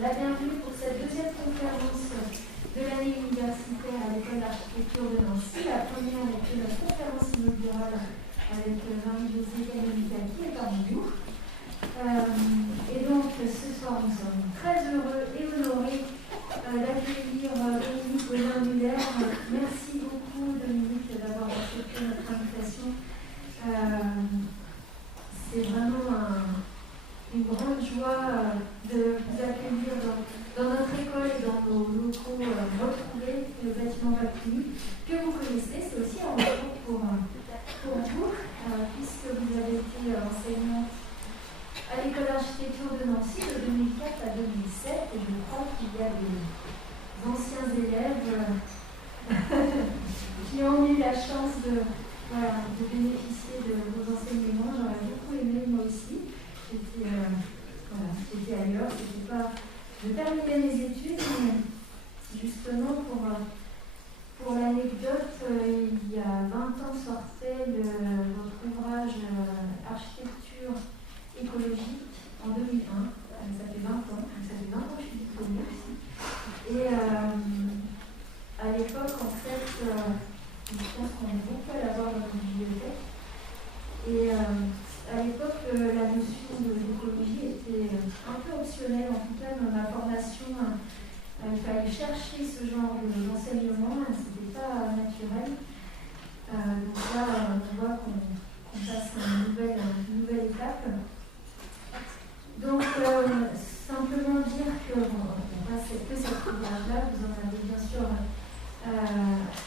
la bienvenue pour cette deuxième conférence de l'année universitaire à l'École d'architecture de Nancy. La première était notre conférence inaugurale avec Marie-Josée Canonica qui est parmi nous. Et donc ce soir nous sommes très heureux et honorés d'accueillir Dominique Gauzin-Muller. Merci beaucoup Dominique d'avoir accepté notre invitation. C'est vraiment une grande joie de vous accueillir dans notre école et dans nos locaux retrouvés, le bâtiment Vacuni, que vous connaissez. C'est aussi un retour pour vous, puisque vous avez été enseignante à l'École d'architecture de Nancy de 2004 à 2007, et je crois qu'il y a des anciens élèves qui ont eu la chance de bénéficier de vos enseignements. J'aurais beaucoup aimé, moi aussi. J'étais ailleurs, c'était pas... Je terminais mes études, mais justement pour l'anecdote, il y a 20 ans sortait votre ouvrage Architecture écologique en 2001. Ça fait 20 ans, que je suis diplômée aussi. Et à l'époque, en fait, je pense qu'on est beaucoup à l'avoir dans une bibliothèque. Et à l'époque, la notion d'écologie était un peu optionnelle, en tout cas dans ma formation. Il fallait chercher ce genre d'enseignement, c'était pas naturel. Donc là, on voit qu'on passe à une nouvelle étape. Donc, simplement dire que cet ouvrage-là, vous en avez bien sûr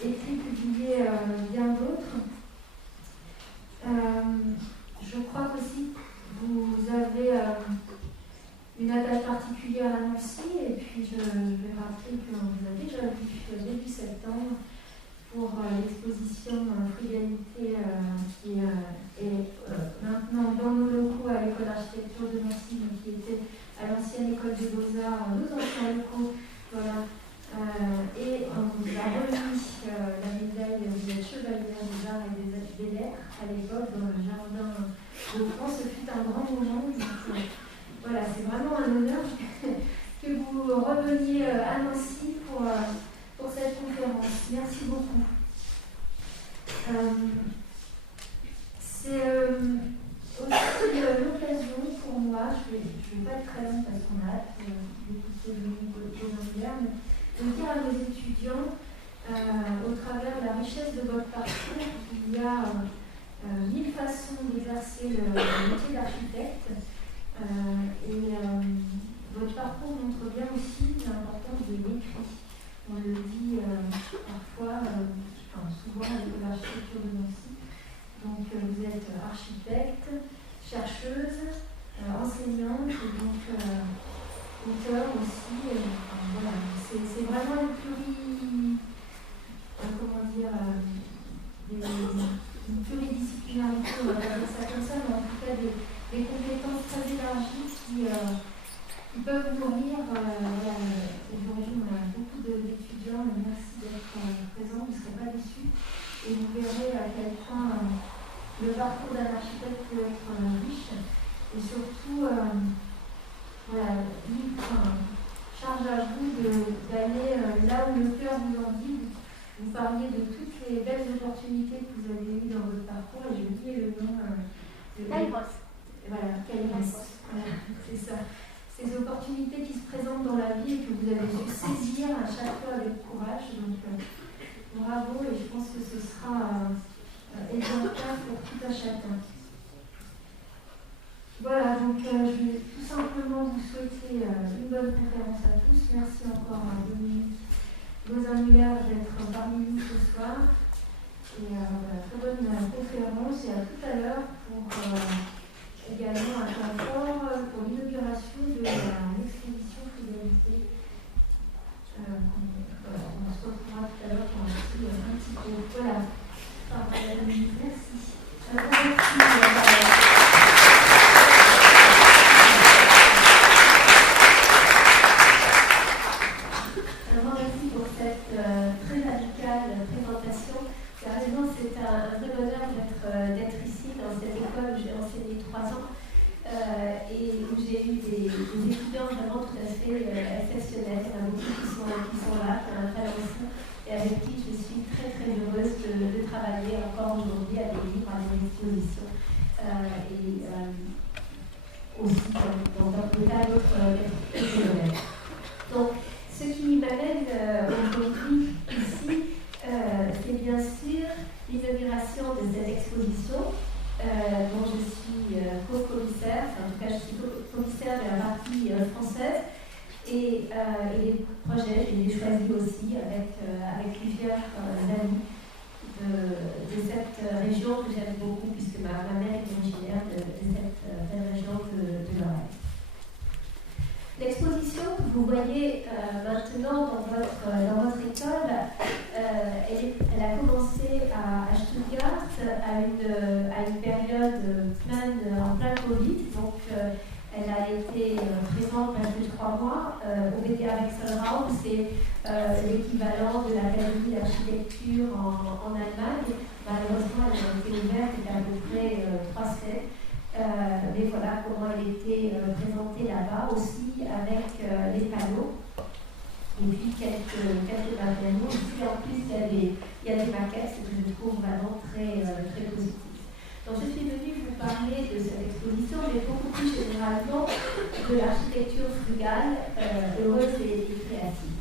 écrit, publié bien d'autres. Je crois qu'aussi vous avez une attache particulière à Nancy, et puis je vais rappeler que vous avez déjà vu début septembre pour l'exposition Frugalité qui est maintenant dans nos locaux à l'École d'architecture de Nancy, mais qui était à l'ancienne École des Beaux-Arts, nos anciens locaux. Voilà. Et on vous a remis la médaille, vous êtes chevalière des arts et des lettres à l'époque dans le jardin de France. Ce fut un grand moment. Donc, voilà, c'est vraiment un honneur que vous reveniez à Nancy pour cette conférence. Merci beaucoup. C'est aussi l'occasion pour moi, je vais pas être très longue parce qu'on a hâte d'écouter Dominique Gauzin-Muller, de dire à nos étudiants, au travers de la richesse de votre parcours, qu'il y a 1000 façons d'exercer le métier d'architecte. Et votre parcours montre bien aussi l'importance de l'écrit. On le dit parfois, souvent à l'École d'architecture de Nancy. Donc vous êtes architecte, chercheuse, enseignante, et donc auteur aussi. Voilà, c'est vraiment une pluridisciplinarité, on va dire ça comme ça, mais en tout cas des compétences très élargies qui peuvent nourrir. Aujourd'hui, on a beaucoup d'étudiants, et merci d'être présents, vous ne serez pas déçus, et vous verrez à quel point le parcours d'un architecte peut être riche, et surtout, charge à vous d'aller là où le cœur vous en dit. Vous parliez de toutes les belles opportunités que vous avez eues dans votre parcours, et j'ai oublié le nom. Kairos. Voilà, Kairos. Voilà, c'est ça. Ces opportunités qui se présentent dans la vie et que vous avez su saisir à chaque fois avec courage. Donc, bravo, et je pense que ce sera exemplaire pour tout à chacun. Voilà, donc je vais tout simplement vous souhaiter une bonne conférence à tous. Merci encore à Dominique Gauzin-Muller d'être parmi nous ce soir. Et très bonne conférence, et à tout à l'heure pour également un temps fort pour l'inauguration de l'exposition Frugalité. On se retrouvera tout à l'heure pour un petit peu. Voilà. Merci. Merci pour cette très radicale présentation. Sérieusement, c'est un vrai bonheur d'être ici dans cette école où j'ai enseigné 3 ans et où j'ai eu des étudiants vraiment tout à fait exceptionnelle. Il y en a beaucoup qui sont là, qui ont un talent fou, et avec qui je suis très très heureuse de travailler encore aujourd'hui à des livres, à des expositions, et aussi dans des tas d'autres domaines. Donc, ce qui m'amène aujourd'hui ici, c'est bien sûr l'inauguration de cette exposition, dont je suis co-commissaire, enfin, en tout cas je suis co-commissaire de la partie française, et les projets, je les ai choisis aussi avec plusieurs amis de cette région que j'aime beaucoup, puisque ma mère est originaire de cette région de l'Oreille. L'exposition que vous voyez maintenant dans votre école, elle a commencé à Stuttgart à une période en plein Covid. Donc, elle a été présente presque 3 mois au BTA Wechselraum. C'est l'équivalent de l'Académie d'architecture en Allemagne. Malheureusement, elle a été ouverte il y a à peu près 3 semaines. Mais voilà comment elle était présentée là-bas aussi avec les panneaux et puis quelques matériaux. Ici en plus il y a des maquettes, ce que je trouve vraiment très, très positif. Donc je suis venue vous parler de cette exposition, mais beaucoup plus généralement de l'architecture frugale, heureuse et créative.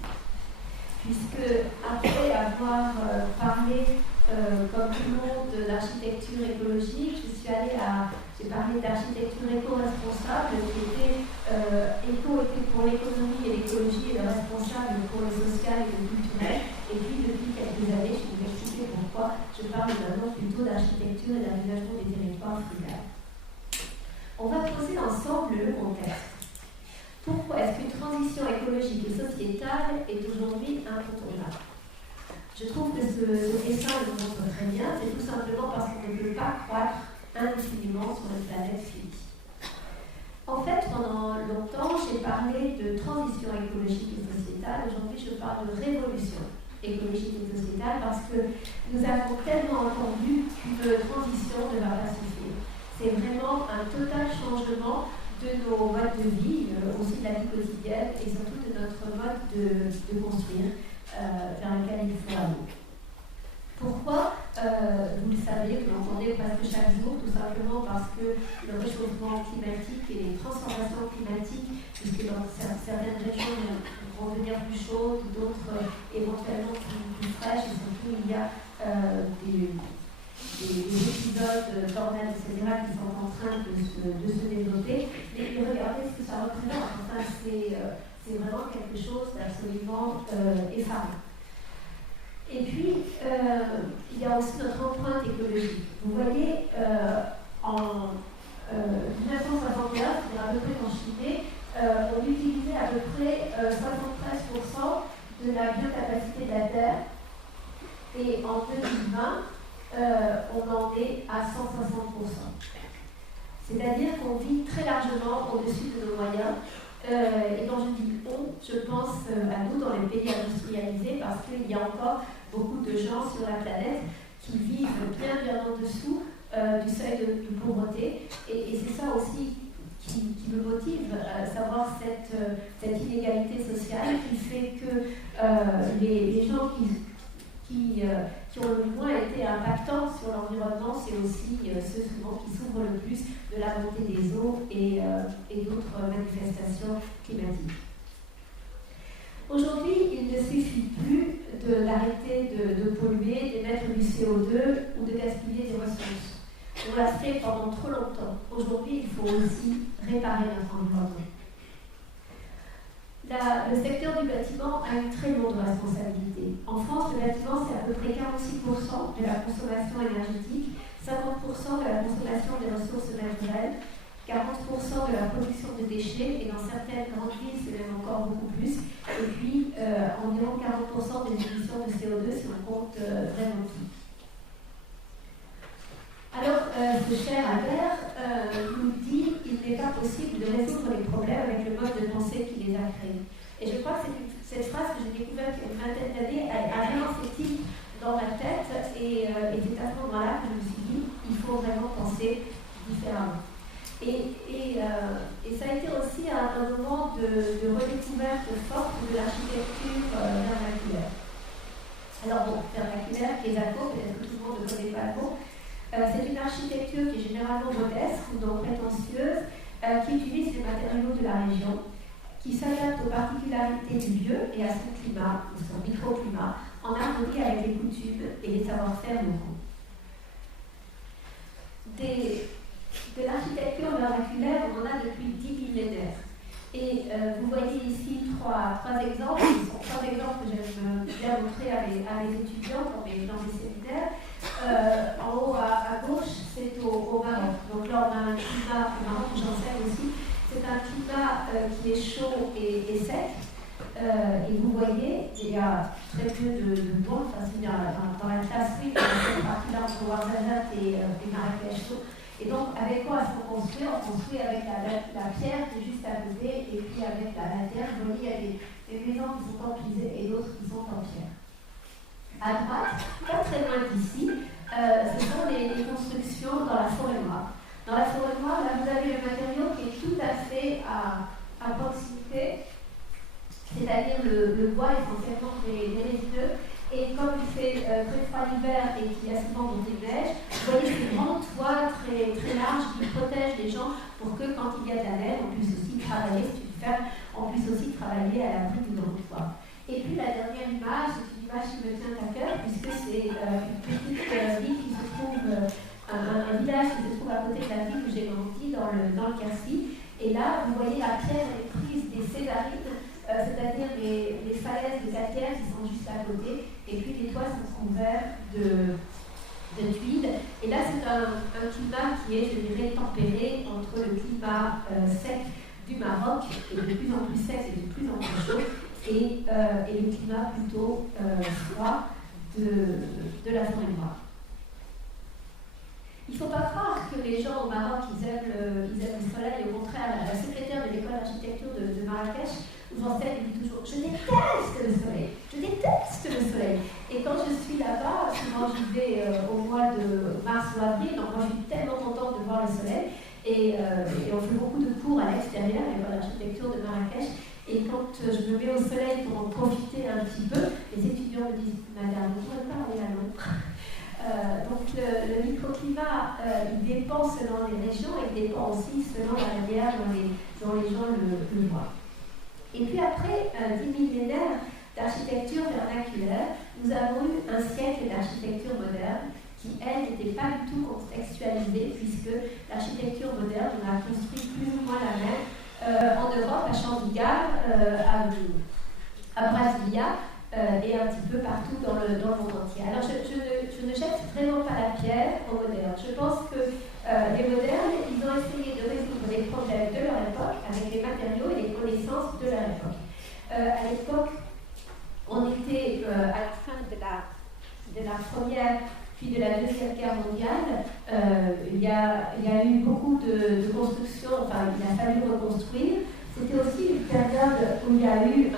Puisque après avoir parlé comme tout le monde de l'architecture écologique, j'ai parlé d'architecture éco-responsable qui était éco était pour l'économie et l'écologie et le responsable pour le social et le culturel. Et puis depuis quelques années, je vais vous expliquer pourquoi je parle maintenant plutôt d'architecture et d'aménagement des territoires frugales. On va poser ensemble le contexte. Pourquoi est-ce qu'une transition écologique et sociétale est aujourd'hui incontournable? Je trouve que ce dessin le montre très bien, c'est tout simplement parce qu'on ne peut pas croître indéfiniment sur une planète finie. En fait, pendant longtemps, j'ai parlé de transition écologique et sociétale. Aujourd'hui, je parle de révolution écologique et sociétale parce que nous avons tellement entendu qu'une transition ne va pas suffire. C'est vraiment un total changement de nos modes de vie, aussi de la vie quotidienne et surtout de notre mode de construire vers lequel il faut aller. Pourquoi vous le savez, vous l'entendez presque chaque jour, tout simplement parce que le réchauffement climatique et les transformations climatiques, puisque dans certaines régions vont devenir plus chaudes, d'autres éventuellement plus fraîches, et surtout il y a des épisodes tornades, etc., qui sont en train de se développer. Mais regardez ce que ça représente. Enfin, c'est vraiment quelque chose d'absolument effarant. Et puis, il y a aussi notre empreinte écologique. Vous voyez, en 1969, c'est-à-dire à peu près en Chine, on utilisait à peu près 73% de la biocapacité de la Terre. Et en 2020, on en est à 160%. C'est-à-dire qu'on vit très largement au-dessus de nos moyens. Et quand je dis on, je pense à nous dans les pays industrialisés parce qu'il y a encore beaucoup de gens sur la planète qui vivent bien en dessous du seuil de pauvreté. Et c'est ça aussi qui me motive, savoir cette inégalité sociale qui fait que les gens qui ont le moins été impactants sur l'environnement, c'est aussi ceux souvent qui souffrent le plus de la montée des eaux et d'autres manifestations climatiques. Aujourd'hui, il ne suffit plus d'arrêter de polluer, d'émettre du CO2 ou de gaspiller des ressources. On l'a fait pendant trop longtemps. Aujourd'hui, il faut aussi réparer notre environnement. Le secteur du bâtiment a une très lourde responsabilité. En France, le bâtiment, c'est à peu près 46% de la consommation énergétique, 50% de la consommation des ressources naturelles, 40% de la production de déchets, et dans certaines grandes villes, c'est même encore beaucoup plus, et puis environ 40% des émissions de CO2 si on compte vraiment tout. Alors, ce cher Albert nous dit qu'il n'est pas possible de résoudre les problèmes avec le mode de pensée qui les a créés. Et je crois que cette phrase que j'ai découverte il y a une vingtaine d'années a vraiment fait tilt dans ma tête, et c'est à ce moment-là que je me suis dit il faut vraiment penser différemment. Et ça a été aussi un moment de redécouverte découverte forte de l'architecture vernaculaire. Alors bon, vernaculaire, Quesaco, peut-être que tout le monde ne connaît pas le mot. C'est une architecture qui est généralement modeste ou donc prétentieuse, qui utilise les matériaux de la région, qui s'adapte aux particularités du lieu et à son climat, ou son microclimat, en harmonie avec les coutumes et les savoir-faire locaux. De l'architecture vernaculaire, on en a depuis 10 millénaires. Et vous voyez ici trois exemples. Ce sont trois exemples que j'aime bien montrer à mes étudiants dans mes séminaires. En haut à gauche, c'est au Maroc. Donc là, on a un climat, au Maroc, j'enseigne aussi, c'est un climat qui est chaud et sec. Et vous voyez, il y a très peu de bois, enfin c'est bien dans la classe, oui, dans cette partie-là, on peut voir Zazat et Marrakech. Et donc, avec quoi est-ce qu'on construit? On construit avec la pierre qui est juste à côté, et puis avec la terre. Vous voyez, il y a des maisons qui sont en pisé et d'autres qui sont en pierre. À droite, pas très loin d'ici, ce sont les constructions dans la forêt noire. Dans la forêt noire, là, vous avez le matériau qui est tout à fait à proximité, c'est-à-dire le bois essentiellement des résineux. Et comme il fait très froid l'hiver et qu'il y a souvent des neiges, vous voyez ces grands toits très, très larges qui protègent les gens pour que quand il y a de la neige, on puisse aussi travailler, c'est une ferme, on puisse aussi travailler à l'abri du grand toit. Et puis la dernière image, c'est une image qui me tient à cœur, puisque c'est une petite ville qui se trouve, un village qui se trouve à côté de la ville où j'ai grandi, dans le Quercy. Et là, vous voyez la pierre est prise des Césarides, c'est-à-dire les falaises de calcaire qui sont juste à côté, et puis les toits sont couverts de tuiles. Et là, c'est un climat qui est, je dirais, tempéré entre le climat sec du Maroc, et de plus en plus sec et de plus en plus chaud, et le climat plutôt froid de la forêt noire. Il ne faut pas croire que les gens au Maroc, ils aiment le soleil. Au contraire, la secrétaire de l'école d'architecture de Marrakech vous enseigne toujours « Je déteste le soleil, je déteste le soleil ». Et quand je suis là-bas, souvent j'y vais au mois de mars ou avril, donc moi je suis tellement contente de voir le soleil. Et on fait beaucoup de cours à l'extérieur, à l'école d'architecture de Marrakech. Et quand je me mets au soleil pour en profiter un petit peu, les étudiants me disent « Madame, vous ne pouvez pas aller à l'ombre ». Donc le microclimat, il dépend selon les régions et il dépend aussi selon la manière dont les gens le voient. Et puis après 10 millénaires d'architecture vernaculaire, nous avons eu un siècle d'architecture moderne qui, elle, n'était pas du tout contextualisée, puisque l'architecture moderne, on a construit plus ou moins la même en Europe, à Chandigarh, à Brasilia, et un petit peu partout dans le monde entier. Alors je ne jette vraiment pas la pierre aux modernes. Je pense que les modernes, ils ont essayé de résoudre les problèmes de leur époque avec les matériaux et les connaissances de leur époque. À l'époque, on était à la fin de la Première puis de la Deuxième Guerre mondiale. Il y a eu beaucoup de constructions, enfin il a fallu reconstruire. C'était aussi une période où il y a eu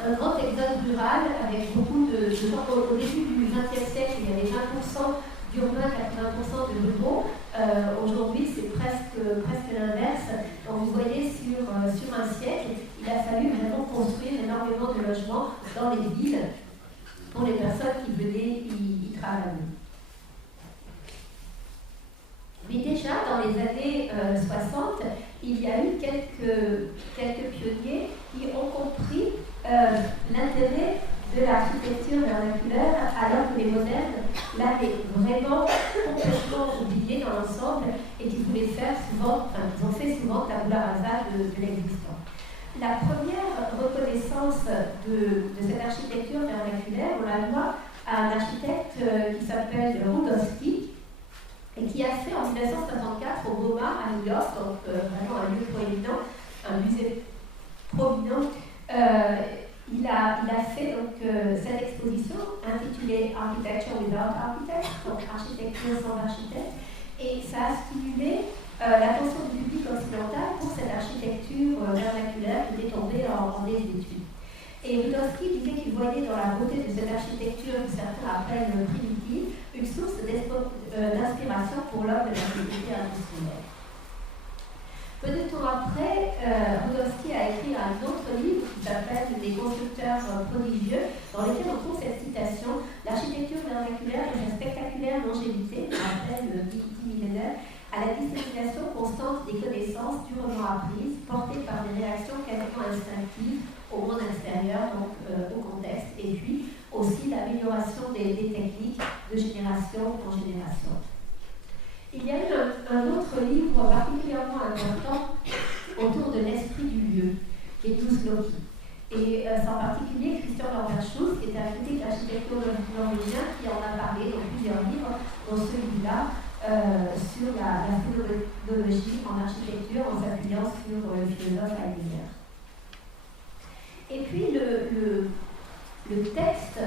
un grand exode rural avec beaucoup de gens. Au début du XXe siècle, il y avait 20% d'urbains, 80% de ruraux. Aujourd'hui, c'est presque l'inverse. Donc vous voyez, sur un siècle, il a fallu vraiment construire énormément de logements dans les villes pour les personnes qui venaient y travailler. Mais déjà, dans les années 60, il y a eu quelques pionniers qui ont compris l'intérêt de l'architecture vernaculaire, alors que les modernes l'avaient vraiment complètement oublié dans l'ensemble et qui voulaient faire souvent, enfin, ils ont fait souvent tabula rasa de l'existant. La première reconnaissance de cette architecture vernaculaire, on la doit à un architecte qui s'appelle Rudowski, et qui a fait en 1954 au MoMA à New York, donc vraiment un lieu proéminent, un musée prominent. Il a fait donc cette exposition intitulée Architecture Without Architects, donc architecture sans architecte, et ça a stimulé l'attention du public occidental pour cette architecture vernaculaire qui était tombée en désuétude. Et Rudowski disait qu'il voyait dans la beauté de cette architecture que certains appellent primitive une source d'inspiration pour l'homme de la société industrielle. Peu de temps après, Rudowski a écrit un autre livre des constructeurs prodigieux, dans lesquels on trouve cette citation: l'architecture vernaculaire est une spectaculaire longévité, après le 10 millénaires, à la dissémination constante des connaissances durement apprises, portées par des réactions quasiment instinctives au monde extérieur, donc au contexte, et puis aussi l'amélioration des techniques de génération en génération. Il y a eu un autre livre particulièrement important autour de l'esprit du lieu, qui est Loki. Et c'est en particulier Christian Norberschus, qui était un critique d'architecture norvégien, qui en a parlé dans plusieurs livres, dont celui-là sur la phénoménologie en architecture, en s'appuyant sur le philosophe Heidegger. Et puis le texte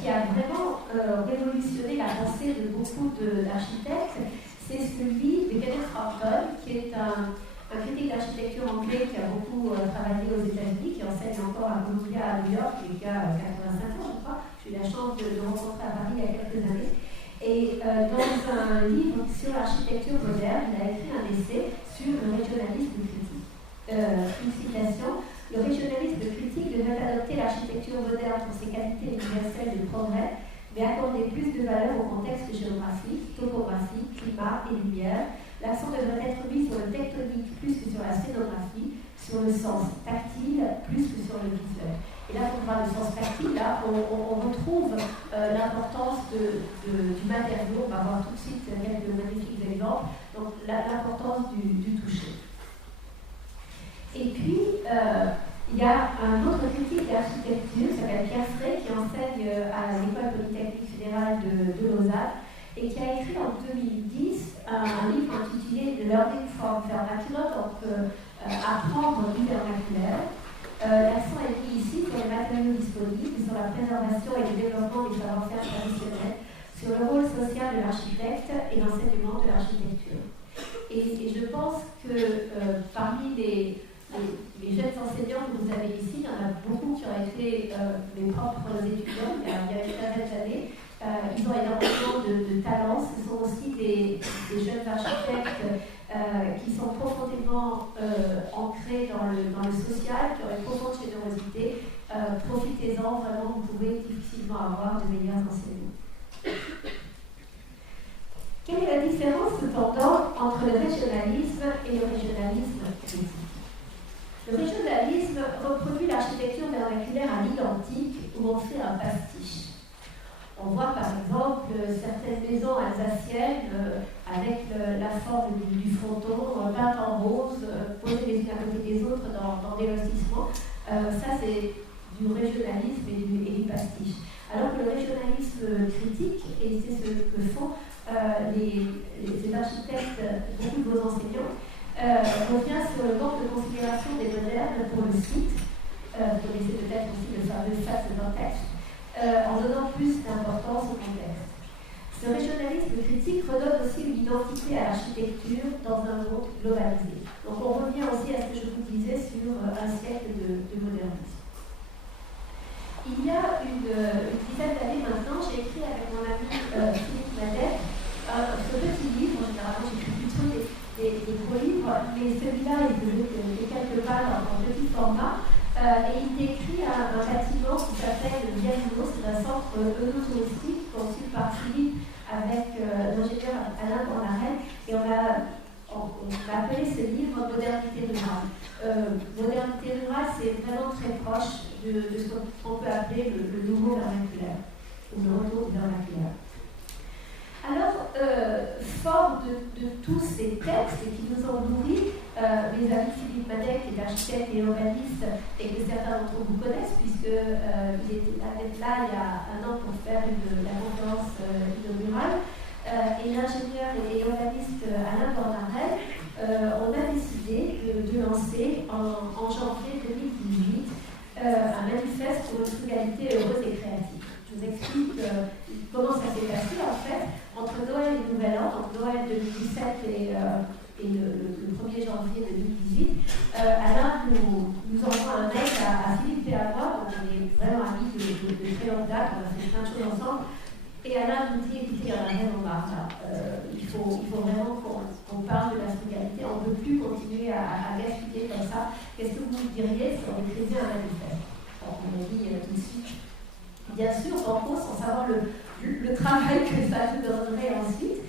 qui a vraiment révolutionné la pensée de beaucoup d'architectes, c'est celui de Kenneth Frampton, qui est un critique d'architecture anglais qui a beaucoup travaillé aux États-Unis, qui enseigne encore à Columbia à New York, et qui a 85 ans, je crois. J'ai eu la chance de le rencontrer à Paris il y a quelques années. Et dans un livre sur l'architecture moderne, il a écrit un essai sur le régionalisme critique. Une citation: le régionalisme critique devrait adopter l'architecture moderne pour ses qualités universelles de progrès, mais accorder plus de valeur au contexte géographique, topographique, climat et lumière. L'accent devrait être mis sur le tectonique plus que sur la scénographie, sur le sens tactile plus que sur le visuel. Et là, quand on parle de sens tactile, là, on retrouve l'importance du matériau. On va voir tout de suite quelques magnifiques exemples. Donc, l'importance du toucher. Et puis, il y a un autre critique d'architecture, qui s'appelle Pierre Frey, qui enseigne à l'École Polytechnique Fédérale de Lausanne, et qui a écrit en 2010 un livre intitulé Learning from Vernacular, donc apprendre du vernaculaire. L'accent est mis ici sur les matériaux disponibles, sur la préservation et le développement des savoir-faire traditionnels, sur le rôle social de l'architecte et l'enseignement de l'architecture. Et je pense que parmi les jeunes enseignants que vous avez ici, il y en a beaucoup qui ont été mes propres étudiants il y a une quinzaine d'années. Ils ont énormément de talents. Ce sont aussi des jeunes architectes qui sont profondément ancrés dans le social, qui ont une profonde générosité. Profitez-en, vraiment, vous pouvez difficilement avoir de meilleurs enseignants. Quelle est la différence cependant entre le régionalisme et le régionalisme critique? Le régionalisme reproduit l'architecture vernaculaire à l'identique, où on fait un pastiche. On voit par exemple certaines maisons alsaciennes avec la forme du fronton peinte en rose, posées les unes à côté des autres dans des lotissements. Ça, c'est du régionalisme et du pastiche. Alors que le régionalisme critique, et c'est ce que font les architectes, beaucoup de vos enseignants, revient sur le manque de considération des modernes pour le site. Vous connaissez peut-être aussi le fameux face d'un texte. En donnant plus d'importance au contexte. Ce régionalisme critique redonne aussi une identité à l'architecture dans un monde globalisé. Donc on revient aussi à ce que je vous disais sur un siècle de modernisme. Il y a une dizaine d'années maintenant, j'ai écrit avec mon ami Philippe Madec ce petit livre. Généralement, j'écris plutôt des gros livres, mais celui-là est de quelques pages en petit format. Et il décrit un bâtiment qui s'appelle Viaino, c'est un centre œnotouristique conçu par Philippe avec l'ingénieur Alain Bornarel, et on a appelé ce livre Modernité rurale. Modernité rurale, c'est vraiment très proche de ce qu'on peut appeler le nouveau vernaculaire, ou le retour du vernaculaire. Alors, fort de tous ces textes qui nous ont nourris, mes amis Philippe Madec, qui est architecte et urbaniste, et que certains d'entre vous connaissent, puisqu'il était là il y a un an pour faire la conférence inaugurale, et l'ingénieur et urbaniste Alain Bornarel, on a décidé de lancer en janvier 2018 un manifeste pour une frugalité heureuse et créative. Je vous explique comment ça s'est passé en fait. Entre Noël et Nouvel An, donc Noël 2017 et le 1er janvier 2018, Alain nous envoie un mail à Philippe et à moi, donc on est vraiment amis de très longue date, on a fait plein de choses ensemble, et Alain nous dit, écoutez, il y en a vraiment marre là, il faut vraiment qu'on parle de la frugalité, on ne peut plus continuer à gaspiller comme ça, qu'est-ce que vous diriez si on écrivait un manifeste? m'a dit tout de suite, bien sûr, Banco, sans savoir le travail que ça nous donnerait ensuite.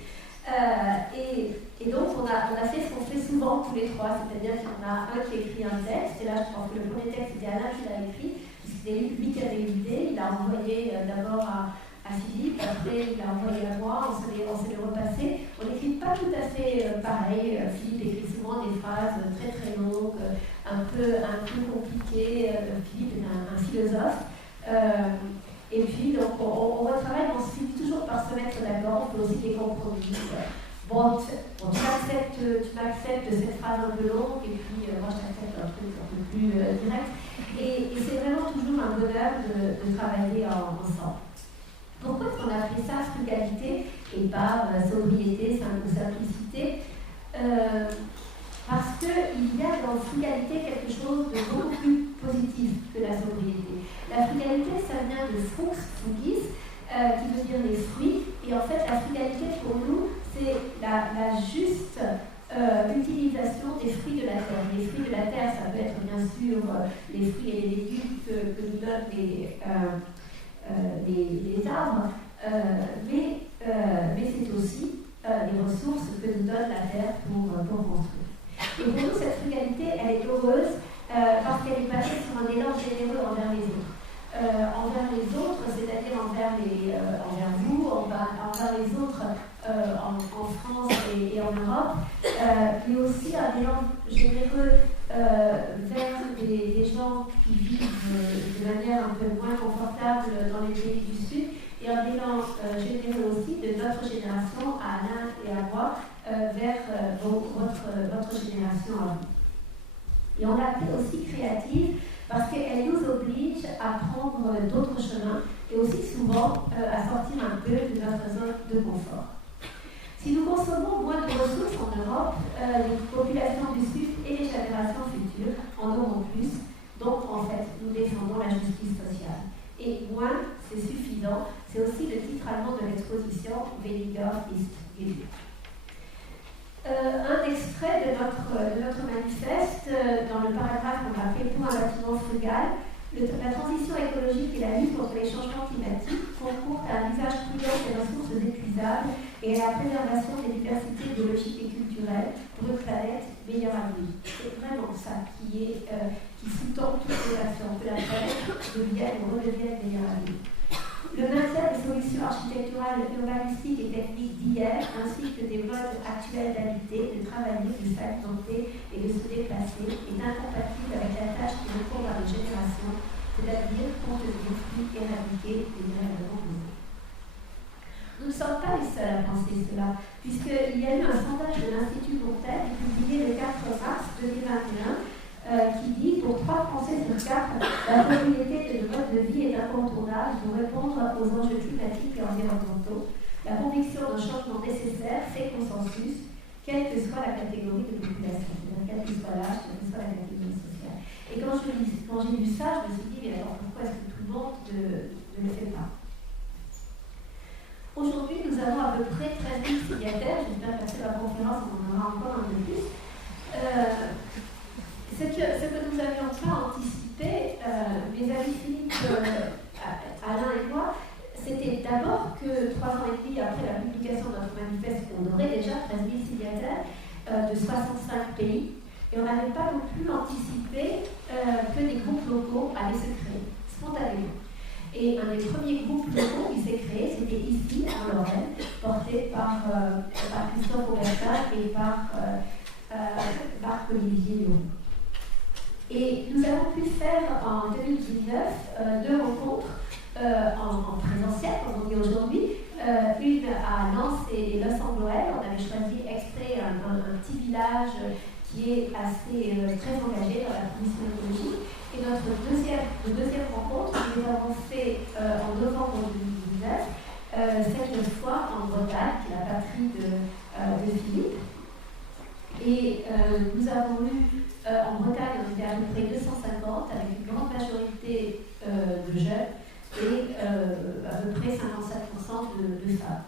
Et donc, on a fait ce qu'on fait souvent tous les trois, c'est-à-dire qu'il y en a un qui écrit un texte, et là, je pense que le premier texte, c'était Alain qui l'a écrit, c'était lui qui avait l'idée, il l'a envoyé d'abord à Philippe, après il l'a envoyé à moi, on se les repassait. On n'écrit pas tout à fait pareil, Philippe écrit souvent des phrases très très longues, un peu compliquées, Philippe est un philosophe. Et puis, donc, on retravaille, on se finit toujours par se mettre d'accord, on fait aussi des compromis. Bon, tu m'acceptes cette phrase un peu longue, et puis moi je t'accepte un truc un peu plus direct. Et c'est vraiment toujours un bonheur de travailler ensemble. Pourquoi est-ce qu'on a appelé ça frugalité et pas sobriété, simplicité? Parce qu'il y a dans frugalité quelque chose de beaucoup plus positif que la sobriété. La frugalité, ça vient de frux, frugis, qui veut dire les fruits. Et en fait, la frugalité pour nous, c'est la juste utilisation des fruits de la terre. Les fruits de la terre, ça peut être bien sûr les fruits et les légumes que nous donnent les arbres, mais c'est aussi les ressources que nous donne la terre pour construire. Et pour nous, cette frugalité, elle est heureuse parce qu'elle est basée sur un élan généreux envers les autres. Envers les autres, c'est-à-dire envers vous, envers les autres en France et en Europe, mais aussi un élan généreux vers des gens qui vivent de manière un peu moins confortable dans les pays du Sud, et un élan généreux aussi de notre génération, à Alain et à moi, vers votre génération à vous. Et on l'a appelée aussi créative parce qu'elle nous oblige à prendre d'autres chemins et aussi souvent à sortir un peu de notre zone de confort. Si nous consommons moins de ressources en Europe, les populations du Sud et les générations futures en auront plus. Donc, en fait, nous défendons la justice sociale. Et moins, c'est suffisant. C'est aussi le titre allemand de l'exposition Weniger ist genug. Un extrait de notre manifeste, dans le paragraphe qu'on a appelé pour un bâtiment frugal. La transition écologique et la lutte contre les changements climatiques concourent à un usage prudent des ressources épuisables et à la préservation des diversités biologiques et culturelles pour une planète meilleure à vivre. C'est vraiment ça qui sous-tend toutes les actions, que la planète devienne ou redevienne meilleure à vivre. Le maintien des solutions architecturales, urbanistiques et techniques d'hier, ainsi que des modes actuels d'habiter, de travailler, de s'alimenter et de se déplacer, est incompatible avec la tâche qui incombe à nos générations, c'est-à-dire compte des fruits éradiqués et durablement posés. Nous ne sommes pas les seuls à penser cela, puisqu'il y a eu un sondage de l'Institut Montaigne publié le 4 mars 2021 qui dit pour 3 Français sur 4, la sobriété de mode de vie est incontournable pour répondre aux enjeux climatiques et environnementaux. La conviction d'un changement nécessaire fait consensus, quelle que soit la catégorie de population, c'est-à-dire quel que soit l'âge, quelle que soit la catégorie sociale. Et quand j'ai lu ça, je me suis dit, mais alors pourquoi est-ce que tout le monde ne le fait pas? Aujourd'hui, nous avons à peu près 13 000 signataires. J'espère qu'après la conférence, on en aura encore un peu plus. Ce que nous avions pas anticipé, mes amis Philippe, Alain et moi, c'était d'abord que 3 ans et demi après la publication de notre manifeste, on aurait déjà 13 000 signataires de 65 pays, et on n'avait pas non plus anticipé que des groupes locaux allaient se créer spontanément. Et un des premiers groupes locaux qui s'est créé, c'était ici, à Lorraine, porté par Christophe Aubertin et par Marc-Olivier Léon. Et nous avons pu faire en 2019 2 rencontres en présentiel, comme on dit aujourd'hui, une à Lens et Los-Angeles. On avait choisi exprès un petit village qui est très engagé dans la transition écologique. Et notre deuxième rencontre, nous avons fait en novembre 2019, cette fois en Bretagne, qui est la patrie de Philippe. Et nous avons eu en Bretagne, on était à peu près 250, avec une grande majorité de jeunes et à peu près 57% de femmes.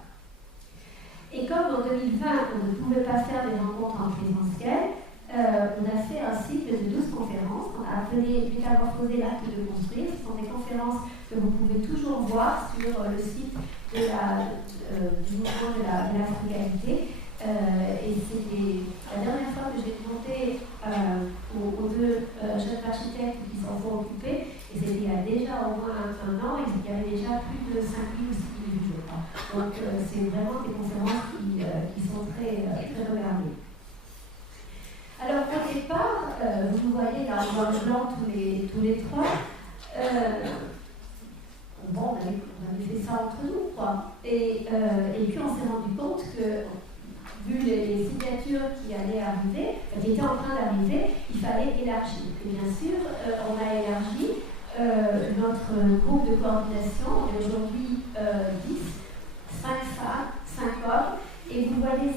Et comme en 2020, on ne pouvait pas faire des rencontres en présentiel, on a fait un cycle de 12 conférences qu'on a appelé l'atelier Métamorphoser l'acte de construire. Ce sont des conférences que vous pouvez toujours voir sur le site du mouvement de la frugalité. Et c'est la dernière fois que j'ai demandé aux deux jeunes architectes qui s'en sont occupés, et c'était il y a déjà au moins un an, et il y avait déjà plus de 5 000 ou 6 000 vues, je crois. Donc c'est vraiment des conférences qui sont très regardées. Alors au départ, vous voyez là en noir et blanc tous les trois. Bon, on avait fait ça entre nous, quoi. Et puis on s'est rendu compte que, vu les signatures qui allaient arriver, qui étaient en train d'arriver, il fallait élargir. Et bien sûr, on a élargi notre groupe de coordination. On est aujourd'hui 10, 5 femmes, 5 hommes. Et vous voyez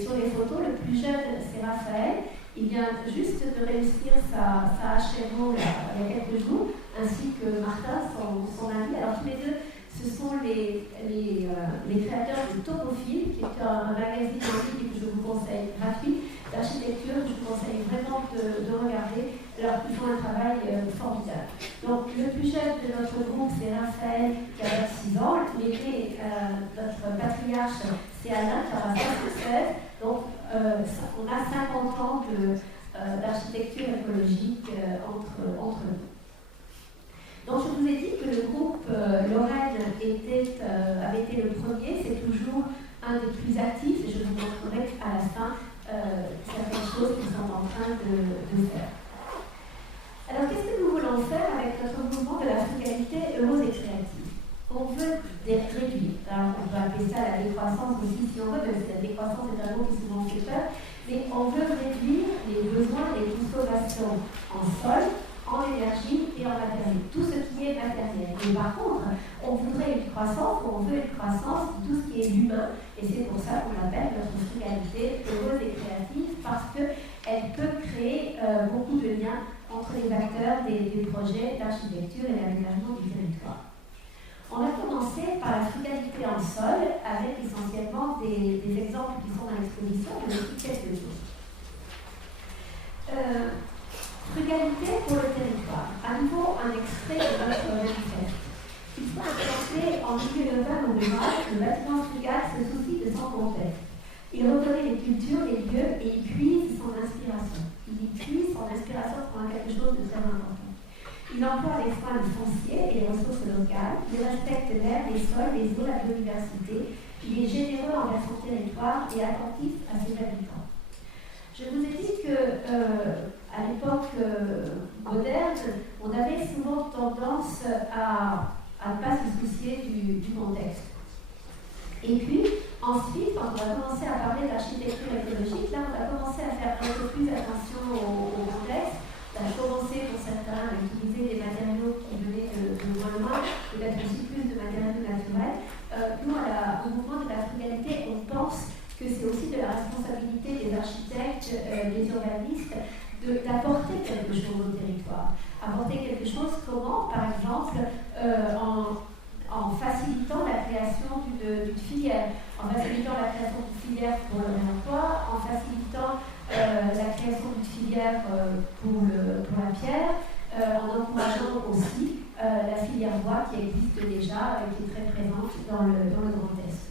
sur les photos, le plus jeune, c'est Raphaël. Il vient juste de réussir sa HMO il y a quelques jours, ainsi que Martin, son ami. Alors tous les deux, ce sont les créateurs de Topophile, qui est un magazine en ligne que je vous conseille gratuit, d'architecture, que je vous conseille vraiment de regarder. Alors ils font un travail formidable. Donc le plus jeune de notre groupe, c'est Raphaël, qui a 26 ans. L'aîné, notre patriarche, c'est Alain, qui a 76. Donc on a 50 ans d'architecture écologique entre nous. Donc je vous ai dit que le groupe Lorraine avait été le premier, c'est toujours un des plus actifs, et je vous montrerai à la fin certaines choses qu'ils sont en train de faire. Alors qu'est-ce que nous voulons faire avec notre mouvement de la frugalité heureuse et créative? On veut les réduire. Alors on peut appeler ça la décroissance aussi si on veut, parce que la décroissance est un mot qui souvent fait peur, mais on veut réduire les besoins et les consommations en sol, en énergie et en matériel, tout ce qui est matériel. Mais par contre, on voudrait une croissance, on veut une croissance de tout ce qui est humain, et c'est pour ça qu'on appelle notre frugalité heureuse et créative, parce qu'elle peut créer beaucoup de liens entre les acteurs des projets d'architecture et l'aménagement du territoire. On a commencé par la frugalité en sol, avec essentiellement des exemples qui sont dans l'exposition, mais aussi quelques choses. Frugalité pour le territoire. À nouveau, un extrait de notre manifeste. Qu'il soit implanté en milieu urbain ou rural, le bâtiment frugal se soucie de son contexte. Il reconnaît les cultures, les lieux et il puise son inspiration. Il y puise son inspiration pour quelque chose de très important. Il emploie les soins fonciers et les ressources locales. Il respecte l'air, les sols, les eaux, la biodiversité. Il est généreux envers son territoire et attentif à ses habitants. Je vous ai dit que à l'époque moderne, on avait souvent tendance à ne pas se soucier du contexte. Et puis, ensuite, quand on a commencé à parler d'architecture écologique, là, on a commencé à faire un peu plus attention au contexte. On a commencé, pour certains, à utiliser des matériaux qui venaient de loin, peut-être aussi plus de matériaux naturels. Nous, au mouvement de la frugalité, on pense que c'est aussi de la responsabilité des architectes, des urbanistes, d'apporter quelque chose au territoire. Apporter quelque chose comment? Par exemple, en facilitant la création d'une filière, en facilitant la création d'une filière pour le réemploi, en facilitant la création d'une filière pour la pierre, en encourageant aussi la filière bois qui existe déjà et qui est très présente dans le Grand Est.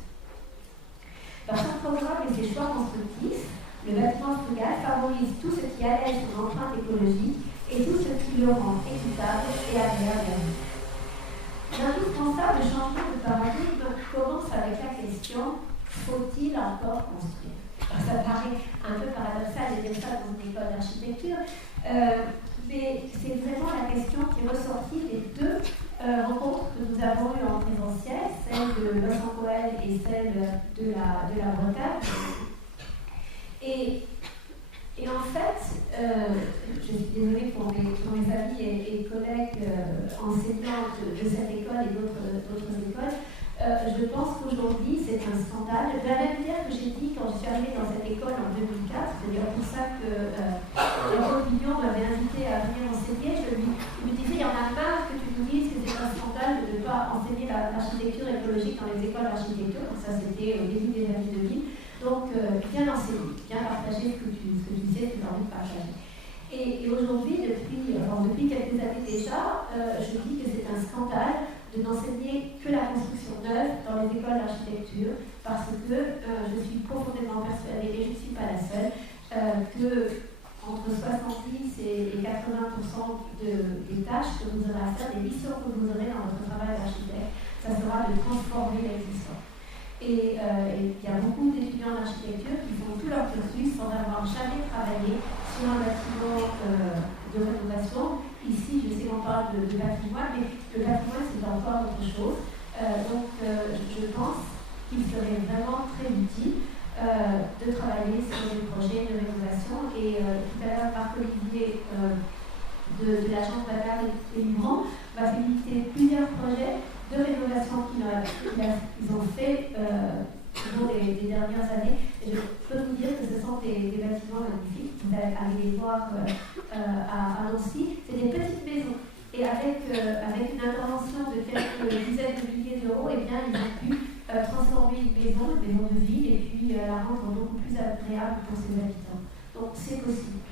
Par son programme et ses choix constructifs, le bâtiment frugal favorise tout ce qui allège son empreinte écologique et tout ce qui le rend équitable et agréable à vivre. L'indispensable changement de paradigme commence avec la question: faut-il encore construire? Alors, ça paraît un peu paradoxal de dire ça dans une école d'architecture, mais c'est vraiment la question qui est ressortie des deux rencontres que nous avons eues en présentiel, celle de Lausanne-Coël et celle de la Bretagne. Et en fait, je suis désolée pour mes amis et collègues enseignants de cette école et d'autres écoles, je pense qu'aujourd'hui c'est un scandale. De la même manière que j'ai dit quand je suis arrivée dans cette école en 2004, c'est d'ailleurs pour ça que l'opinion m'avait invité à venir enseigner. Il me disait: il y en a marre que tu nous dises que c'est un scandale de ne pas enseigner l'architecture écologique dans les écoles d'architecture. Donc ça, c'était au début des années 2000. Donc, viens enseigner, viens partager ce que tu sais, ce que tu as envie de partager. Et aujourd'hui, depuis quelques années déjà, je dis que c'est un scandale de n'enseigner que la construction neuve dans les écoles d'architecture, parce que je suis profondément persuadée, et je ne suis pas la seule, que entre 70 et 80% des tâches que vous aurez à faire, des missions que vous aurez dans votre travail d'architecte, ça sera de transformer l'existant. Et il y a beaucoup d'étudiants d'architecture qui font tout leur cursus sans avoir jamais travaillé sur un bâtiment de rénovation. Ici, je sais qu'on parle de patrimoine, mais le patrimoine, c'est encore autre chose. Je pense qu'il serait vraiment très utile de travailler sur des projets de rénovation. Et tout à l'heure, Marc-Olivier de l'agence Bacard et Luron va féliciter plusieurs projets de rénovation qu'ils ont fait au cours des dernières années. Et je peux vous dire que ce sont des bâtiments magnifiques. Vous allez les voir à Nancy. C'est des petites maisons. Et avec une intervention de quelques dizaines de milliers d'euros, eh bien, ils ont pu transformer une maison de ville, et puis la rendre beaucoup plus agréable pour ses habitants. Donc c'est possible.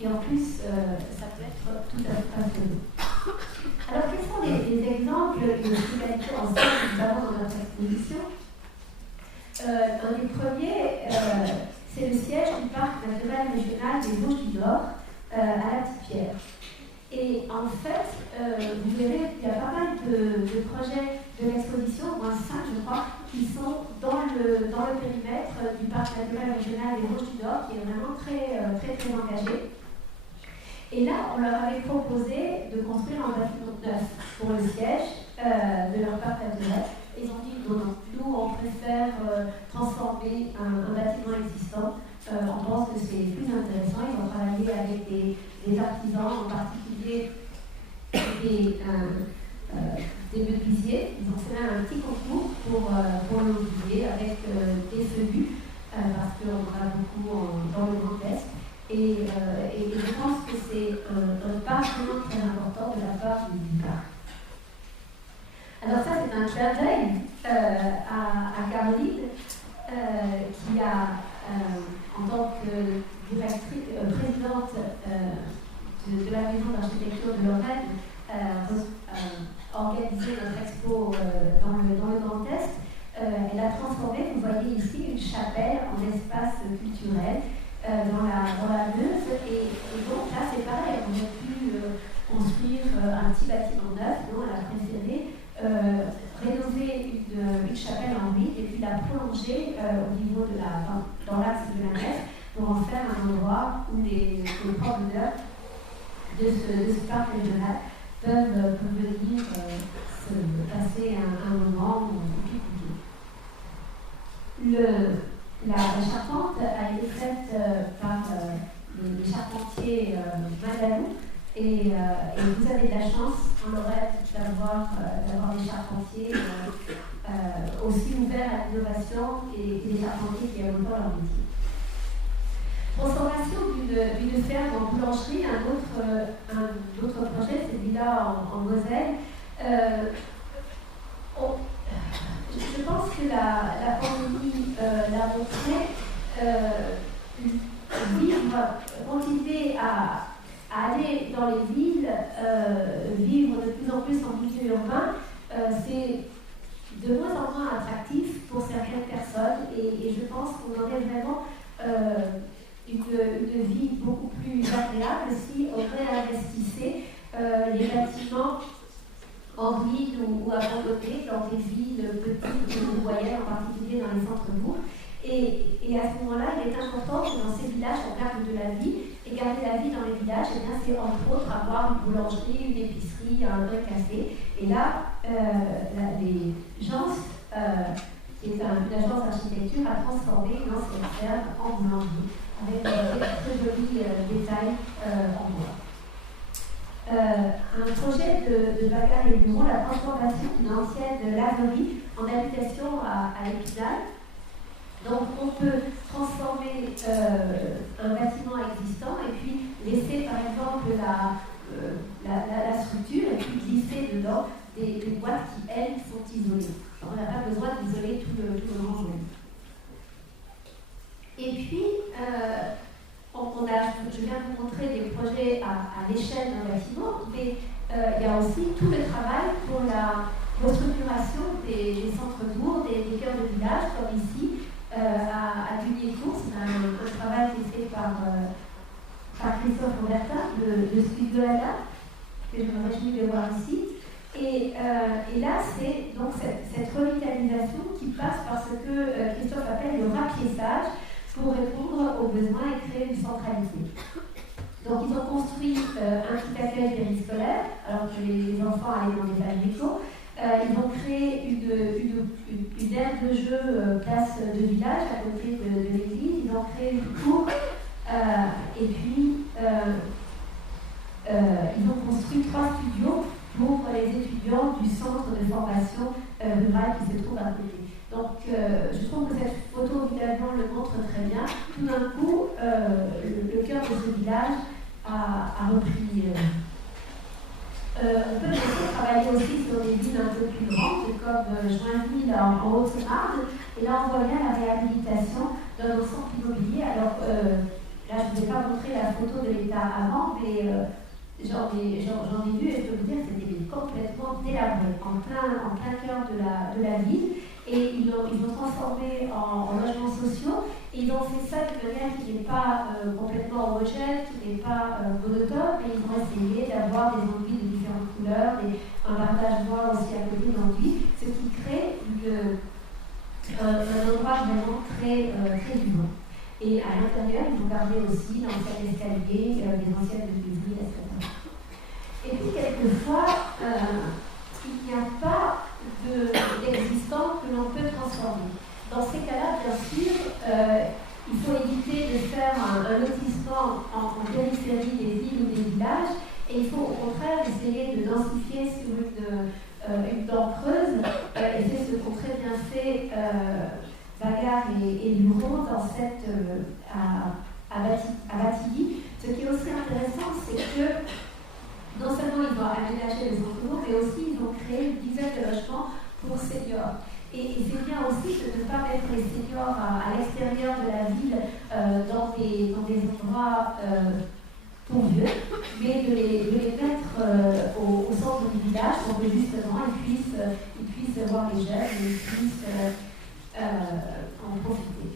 Et en plus, ça peut être tout à fait passionnant. Alors, quels sont les exemples de qualité en sciences que nous avons dans notre exposition? Un des premiers, c'est le siège du parc national régional des Vosges du Nord à la Petite-Pierre. Et en fait, vous verrez qu'il y a pas mal de projets de l'exposition, au moins 5 je crois, qui sont dans le périmètre du parc national régional des Vosges du Nord, qui est vraiment très engagé. Et là, on leur avait proposé de construire un bâtiment neuf pour le siège de leur parc naturel. Ils ont dit non, nous on préfère transformer un bâtiment existant. On pense que c'est plus intéressant. Ils ont travaillé avec des artisans, en particulier des menuisiers. Ils ont fait un petit concours pour le mobilier avec des feuillus, parce qu'on en a beaucoup dans le Grand Est. Et je pense que c'est un pas vraiment très important de la part du parc. Alors ça, c'est un clin d'œil à Caroline, qui a, en tant que présidente de la maison d'architecture de Lorraine, organisé notre expo dans le Grand Est. Elle a transformé, vous voyez ici, une chapelle en espace culturel dans la Meuse, et donc là c'est pareil, on a pu construire un petit bâtiment neuf. Non, elle a préféré rénover une chapelle en briques et puis la prolonger au niveau dans l'axe de la nef pour en faire un endroit où les promeneurs de ce parc régional peuvent venir se passer un moment ou pique-niquer. La charpente a été faite par les charpentiers Madalou, et vous avez de la chance en Lorraine d'avoir des charpentiers aussi ouverts à l'innovation et des charpentiers qui aiment autant leur métier. Transformation d'une ferme en boulangerie, un autre projet, celui-là en Moselle. Je pense que la pandémie l'a montré, continuer à aller dans les villes, vivre de plus en plus en milieu urbain, c'est de moins en moins attractif pour certaines personnes, et je pense qu'on aurait vraiment une vie beaucoup plus agréable si on réinvestissait les bâtiments en ville ou abandonnés dans des villes petites ou moyennes, en particulier dans les centres-bourgs. Et à ce moment-là, il est important que dans ces villages, on garde de la vie. Et garder la vie dans les villages, eh bien, c'est entre autres avoir une boulangerie, une épicerie, un vrai café. Et là, les gens, qui est une agence d'architecture, a transformé une ancienne ferme en boulangerie, avec des très jolis détails en bois. Un projet de Bacard et Luron, la transformation d'une ancienne laverie en habitation à Épinal. Donc on peut transformer un bâtiment existant et puis laisser par exemple la structure et puis glisser dedans des boîtes qui, elles, sont isolées. Alors, on n'a pas besoin d'isoler tout le rangement. Et puis, je viens de vous montrer des projets il y a aussi tout le travail pour la restructuration des centres-bourgs, des cœurs de village, comme ici, à Gugnier-Cours. C'est un travail qui est fait par Christophe Robertin de Studio-Ada, que je me réjouis de voir ici. Et là, c'est donc cette revitalisation qui passe par ce que Christophe appelle le rapiessage pour répondre aux besoins et créer une centralité. Donc, ils ont construit un petit accueil périscolaire, alors que les enfants allaient dans des familiaux. Ils ont créé une aire de jeu place de village à côté de l'église. Ils ont créé une cour et puis ils ont construit 3 studios pour les étudiants du centre de formation rurale qui se trouve à côté. Donc je trouve que cette photo évidemment le montre très bien. Tout d'un coup, le cœur de ce village a repris. On peut bien sûr travailler aussi sur des villes un peu plus grandes, comme Joinville en Haute-Marne. Et là, on voit bien la réhabilitation d'un ensemble immobilier. Alors, là, je ne vous ai pas montré la photo de l'état avant, mais j'en ai vu et je peux vous dire que c'était complètement délabré, en plein cœur de la ville. Et ils l'ont transformé en logements sociaux. Et ils ont fait ça de manière qui n'est pas complètement homogène, qui n'est pas monotone, mais ils ont essayé d'avoir des enduits de différentes couleurs, un bardage bois aussi à côté d'enduits, ce qui crée un endroit vraiment très vivant. Et à l'intérieur, ils ont gardé aussi l'ancien escalier, des anciennes menuiseries, etc. Et puis, quelquefois, il n'y a pas d'existant que l'on peut transformer. Dans ces cas-là, bien sûr, il faut éviter de faire un lotissement en périphérie des villes ou des villages, et il faut au contraire essayer de densifier sur une dent creuse, et c'est ce qu'ont très bien fait Vagar et Luron dans à Batilly. Ce qui est aussi intéressant, c'est que non seulement ils ont aménagé les centres-bourgs, mais aussi ils ont créé une dizaine de logements pour seniors. Et c'est bien aussi de ne pas mettre les seniors à l'extérieur de la ville dans des endroits pour vieux, mais de les mettre au centre du village pour que justement ils puissent voir les jeunes et ils puissent en profiter.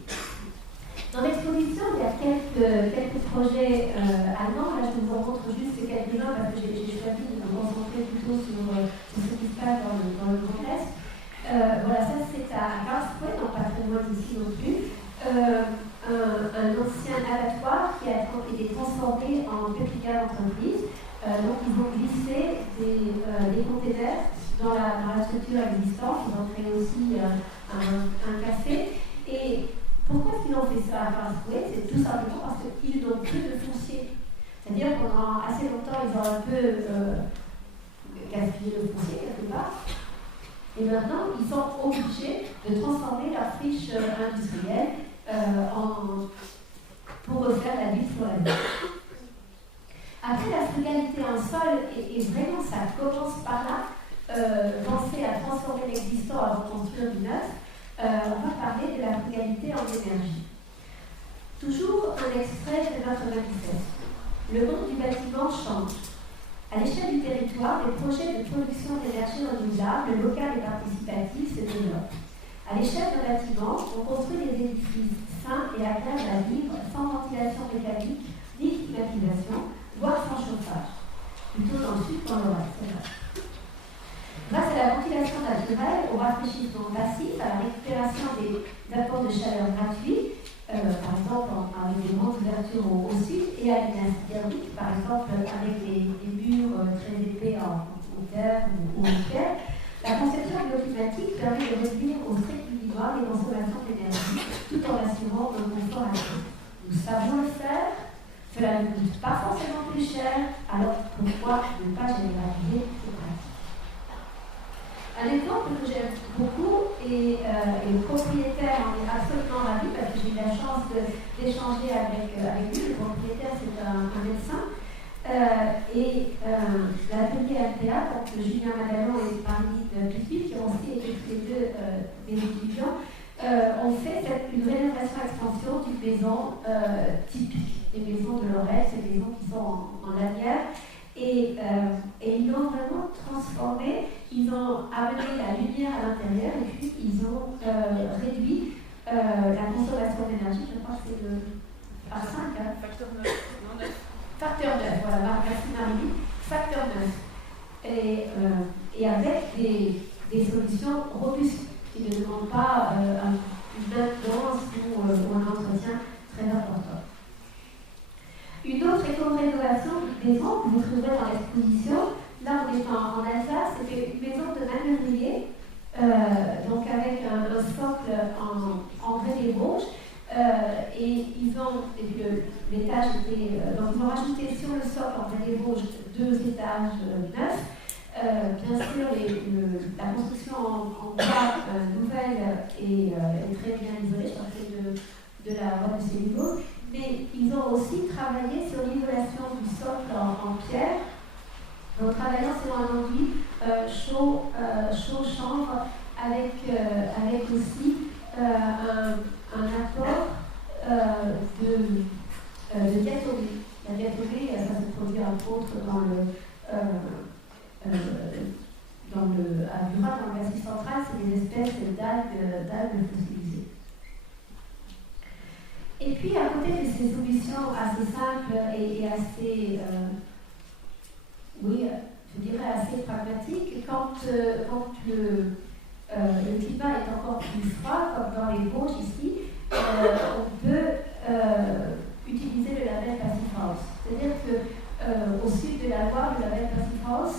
Dans l'exposition, il y a quelques projets allemands. Là, je vous en montre juste quelques-uns parce que j'ai choisi de me concentrer plutôt sur ce qui se passe dans le Grand Est. Voilà, ça c'est à Karlsruhe, donc pas très loin d'ici non plus. Un ancien abattoir qui a été transformé en pépinière d'entreprise. Donc, ils ont glissé des containers dans la structure existante. Ils ont créé aussi un café. Et pourquoi est-ce qu'ils ont fait ça à Karlsruhe? C'est tout simplement parce qu'ils n'ont plus de foncier. C'est-à-dire que pendant assez longtemps, ils ont un peu gaspillé le foncier quelque part. Et maintenant, ils sont obligés de transformer leur friche industrielle pour refaire la ville sur la ville. Après, la frugalité en sol, et vraiment ça commence par là, penser à transformer l'existant avant de construire du neuf. On va parler de la frugalité en énergie. Toujours un extrait de notre manifeste. Le monde du bâtiment change. À l'échelle du territoire, les projets de production d'énergie renouvelable, locale et participative se développent. À l'échelle d'un bâtiment, on construit des édifices sains et agréables à vivre, sans ventilation mécanique, ni climatisation, voire sans chauffage. Plutôt dans le sud qu'en l'Ouest, c'est vrai. Grâce à la ventilation naturelle, au rafraîchissement passif, à la récupération des apports de chaleur gratuits, par exemple avec des grandes ouvertures au sud, et à l'énergie thermique, par exemple avec des murs très épais en terre ou en pierre, la conception bioclimatique permet de réduire au strict minimum les consommations d'énergie, tout en assurant un confort accru. Nous savons le faire, cela ne coûte pas forcément plus cher, alors pourquoi ne pas généraliser ces pratiques? Un exemple que j'aime beaucoup, et le propriétaire en est absolument ravi parce que j'ai eu la chance d'échanger avec lui. Le propriétaire, c'est un médecin. Et l'atelier LPA, donc Julien Madalon et Marie Pipi, qui ont aussi été tous les deux mes étudiants, ont fait une rénovation-extension d'une maison typique des maisons de Lorraine, ces maisons qui sont en lanière. Et ils l'ont ont amené la lumière à l'intérieur et puis ils ont réduit la consommation d'énergie, je crois que c'est à 5. Hein. Facteur 9. Non, 9. Facteur 9, voilà, merci Marie. Facteur 9. Et avec des solutions robustes qui ne demandent pas une maintenance ou un entretien très important. Une autre éco-rénovation d'une maison que vous trouverez dans l'exposition, là on est en Alsace, c'était une maison de manœuvrier, donc avec un socle en grès des Vosges, et l'étage était, donc ils ont rajouté sur le socle en grès des Vosges 2 étages neufs. Bien sûr, la construction en bois nouvelle est très bien isolée, je crois que c'est de la voie de cellulose. Mais ils ont aussi travaillé sur l'isolation du socle en pierre, en travaillant sur un enduit chaud-chanvre avec aussi un apport de diatomée. La diatomée, ça se produit entre autres à Murat, dans le Massif central, c'est des espèces d'algues fossilisées. Et puis, à côté de ces solutions assez simples et assez, je dirais assez pragmatiques, quand le climat est encore plus froid, comme dans les Vosges ici, on peut utiliser le label Passive House. C'est-à-dire qu'au sud de la Loire, le label Passive House,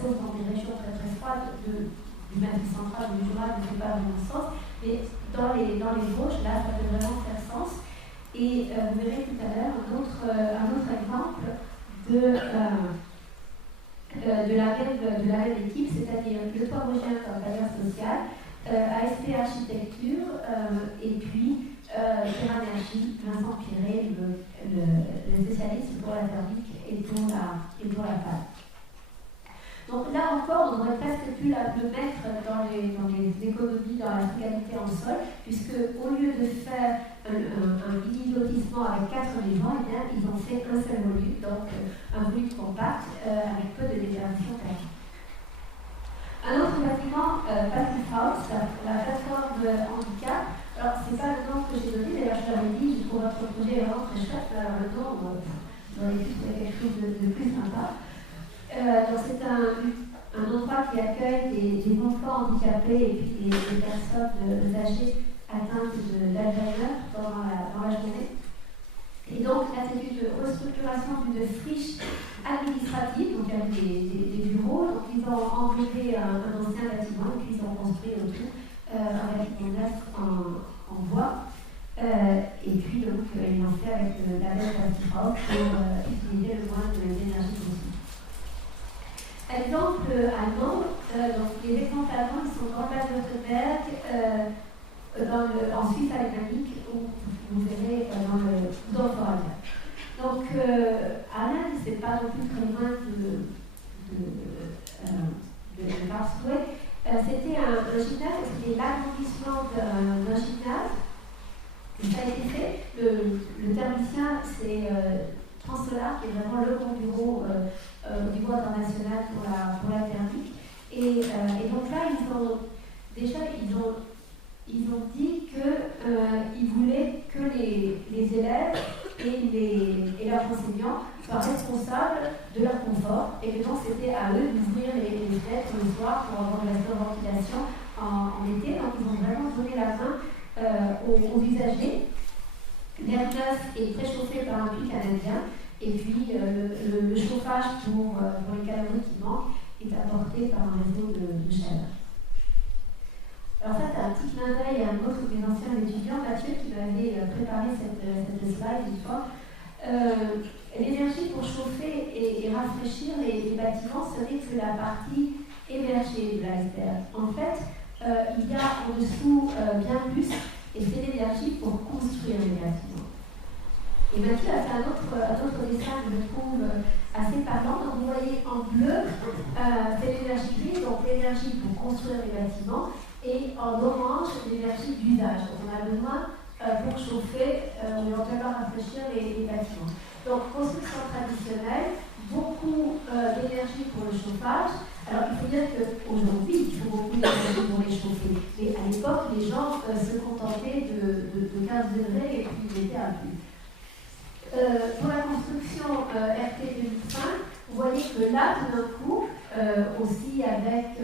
sauf dans des régions très très froides du Massif central ou du Jura, ne fait pas vraiment sens, mais dans les Vosges, là, ça peut vraiment faire sens. Et vous verrez tout à l'heure un autre exemple de la même équipe, c'est-à-dire le toit Vosgien comme bailleur social, ASP Architecture, et puis Terranergie, Vincent Piré, le spécialiste pour la thermique et pour la pâte. Donc là encore, on aurait presque pu le mettre dans les économies, dans la frugalité en sol, puisque au lieu de faire un mini-lotissement avec 4 maisons, ils ont fait un seul volume, donc un volume compact avec peu de déperdition thermique. Un autre bâtiment, Passive House, la plateforme de handicap. Alors, c'est pas le nom que j'ai donné, d'ailleurs je l'avais dit, je trouve votre projet vraiment très chouette, alors le nom, j'aurais pu trouver quelque chose de plus sympa. Donc c'est un endroit qui accueille des enfants handicapés et puis des personnes âgées atteintes d'Alzheimer pendant la journée. Et donc là c'est une restructuration d'une friche administrative, donc il y a des bureaux, donc ils ont enlevé un ancien bâtiment et puis ils ont construit autour un bâtiment neuf en bois. Et puis donc ils l'ont fait avec le label Passive House pour utiliser le moins d'énergie possible. Exemple allemand, donc les exemples allemands sont dans Baden-Württemberg, en Suisse alémanique, où vous verrez dans le Dorfwald. Donc à l'Inde, c'est pas non plus très loin de Karlsruhe. C'était un gymnase, c'était l'agrandissement d'un gymnase. Ça a été fait. Le thermicien, c'est Transolar, qui est vraiment le grand bureau au niveau international pour la thermique. Et donc là, ils ont dit qu'ils voulaient que les élèves et leurs enseignants soient responsables de leur confort, et que donc c'était à eux d'ouvrir les fenêtres le soir pour avoir de la ventilation en été. Donc ils ont vraiment donné la main aux usagers. L'air neuf est préchauffé par un puits canadien, et puis le chauffage pour les calories qui manquent est apporté par un réseau de chaleur. Alors ça, c'est un petit clin d'œil à un autre de mes anciens étudiants, Mathieu, qui m'avait préparé cette slide une fois. L'énergie pour chauffer et rafraîchir les bâtiments, ce n'est que la partie émergée de l'iceberg. En fait, il y a en dessous bien plus, et c'est l'énergie pour construire les bâtiments. Et Mathieu a fait un autre dessin que je trouve assez parlant. Donc vous voyez en bleu, c'est l'énergie grise, donc l'énergie pour construire les bâtiments, et en orange, l'énergie d'usage. On a besoin pour chauffer ou éventuellement rafraîchir les bâtiments. Donc construction traditionnelle, beaucoup d'énergie pour le chauffage. Alors il faut dire qu'aujourd'hui, il faut beaucoup d'énergie pour les chauffer. Mais à l'époque, les gens se contentaient de 15 degrés et puis ils étaient à plus. Pour la construction RT 2005, vous voyez que là, tout d'un coup, aussi avec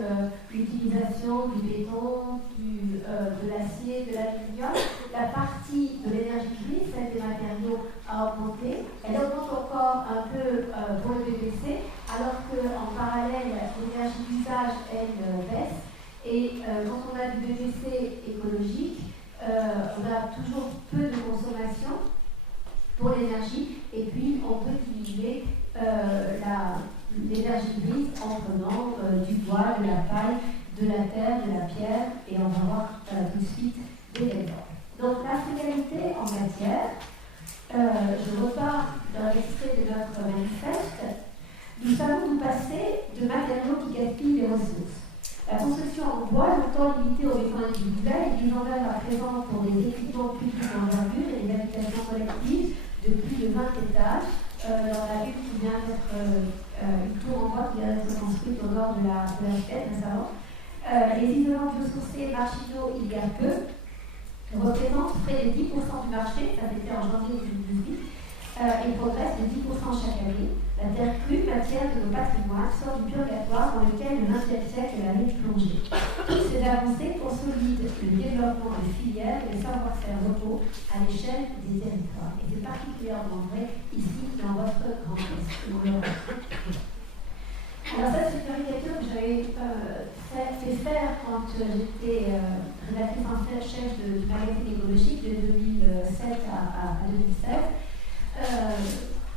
l'utilisation du béton, de l'acier, de l'aluminium, la partie de l'énergie grise, celle des matériaux, a augmenté. Elle augmente encore un peu pour le PVC, alors qu'en parallèle, l'énergie d'usage, elle baisse. Et quand on a du PVC écologique, on a toujours peu de consommation pour l'énergie, et puis on peut diminuer l'énergie grise en prenant du bois, de la paille, de la terre, de la pierre, et on va voir tout de suite des exemples. Donc la frugalité en matière, je repars d'un extrait de notre manifeste. Nous savons nous passer de matériaux qui gaspillent les ressources. La construction en bois, longtemps limitée aux besoins individuels, est mise en œuvre à présent pour des équipements publics d'envergure et des habitations collectives de plus de 20 étages. Dans la ville qui vient d'être une tour en bois qui vient d'être construite au nord de la Suède récemment. Les isolants biosourcés marginaux, il y a peu, représentent près de 10% du marché, ça c'était en janvier 2018, et progresse de 10% chaque année. La terre crue, matière de nos patrimoines, sort du purgatoire dans lequel le XXe siècle est allé plonger. Toutes ces avancées consolident le développement des filières et le savoir-faire locaux à l'échelle des territoires. Et c'est particulièrement vrai ici dans votre Grand Est, en Europe. Alors ça, c'est une caricature que j'avais fait faire quand j'étais rédactrice en chef du magazine écologique de 2007 à 2016.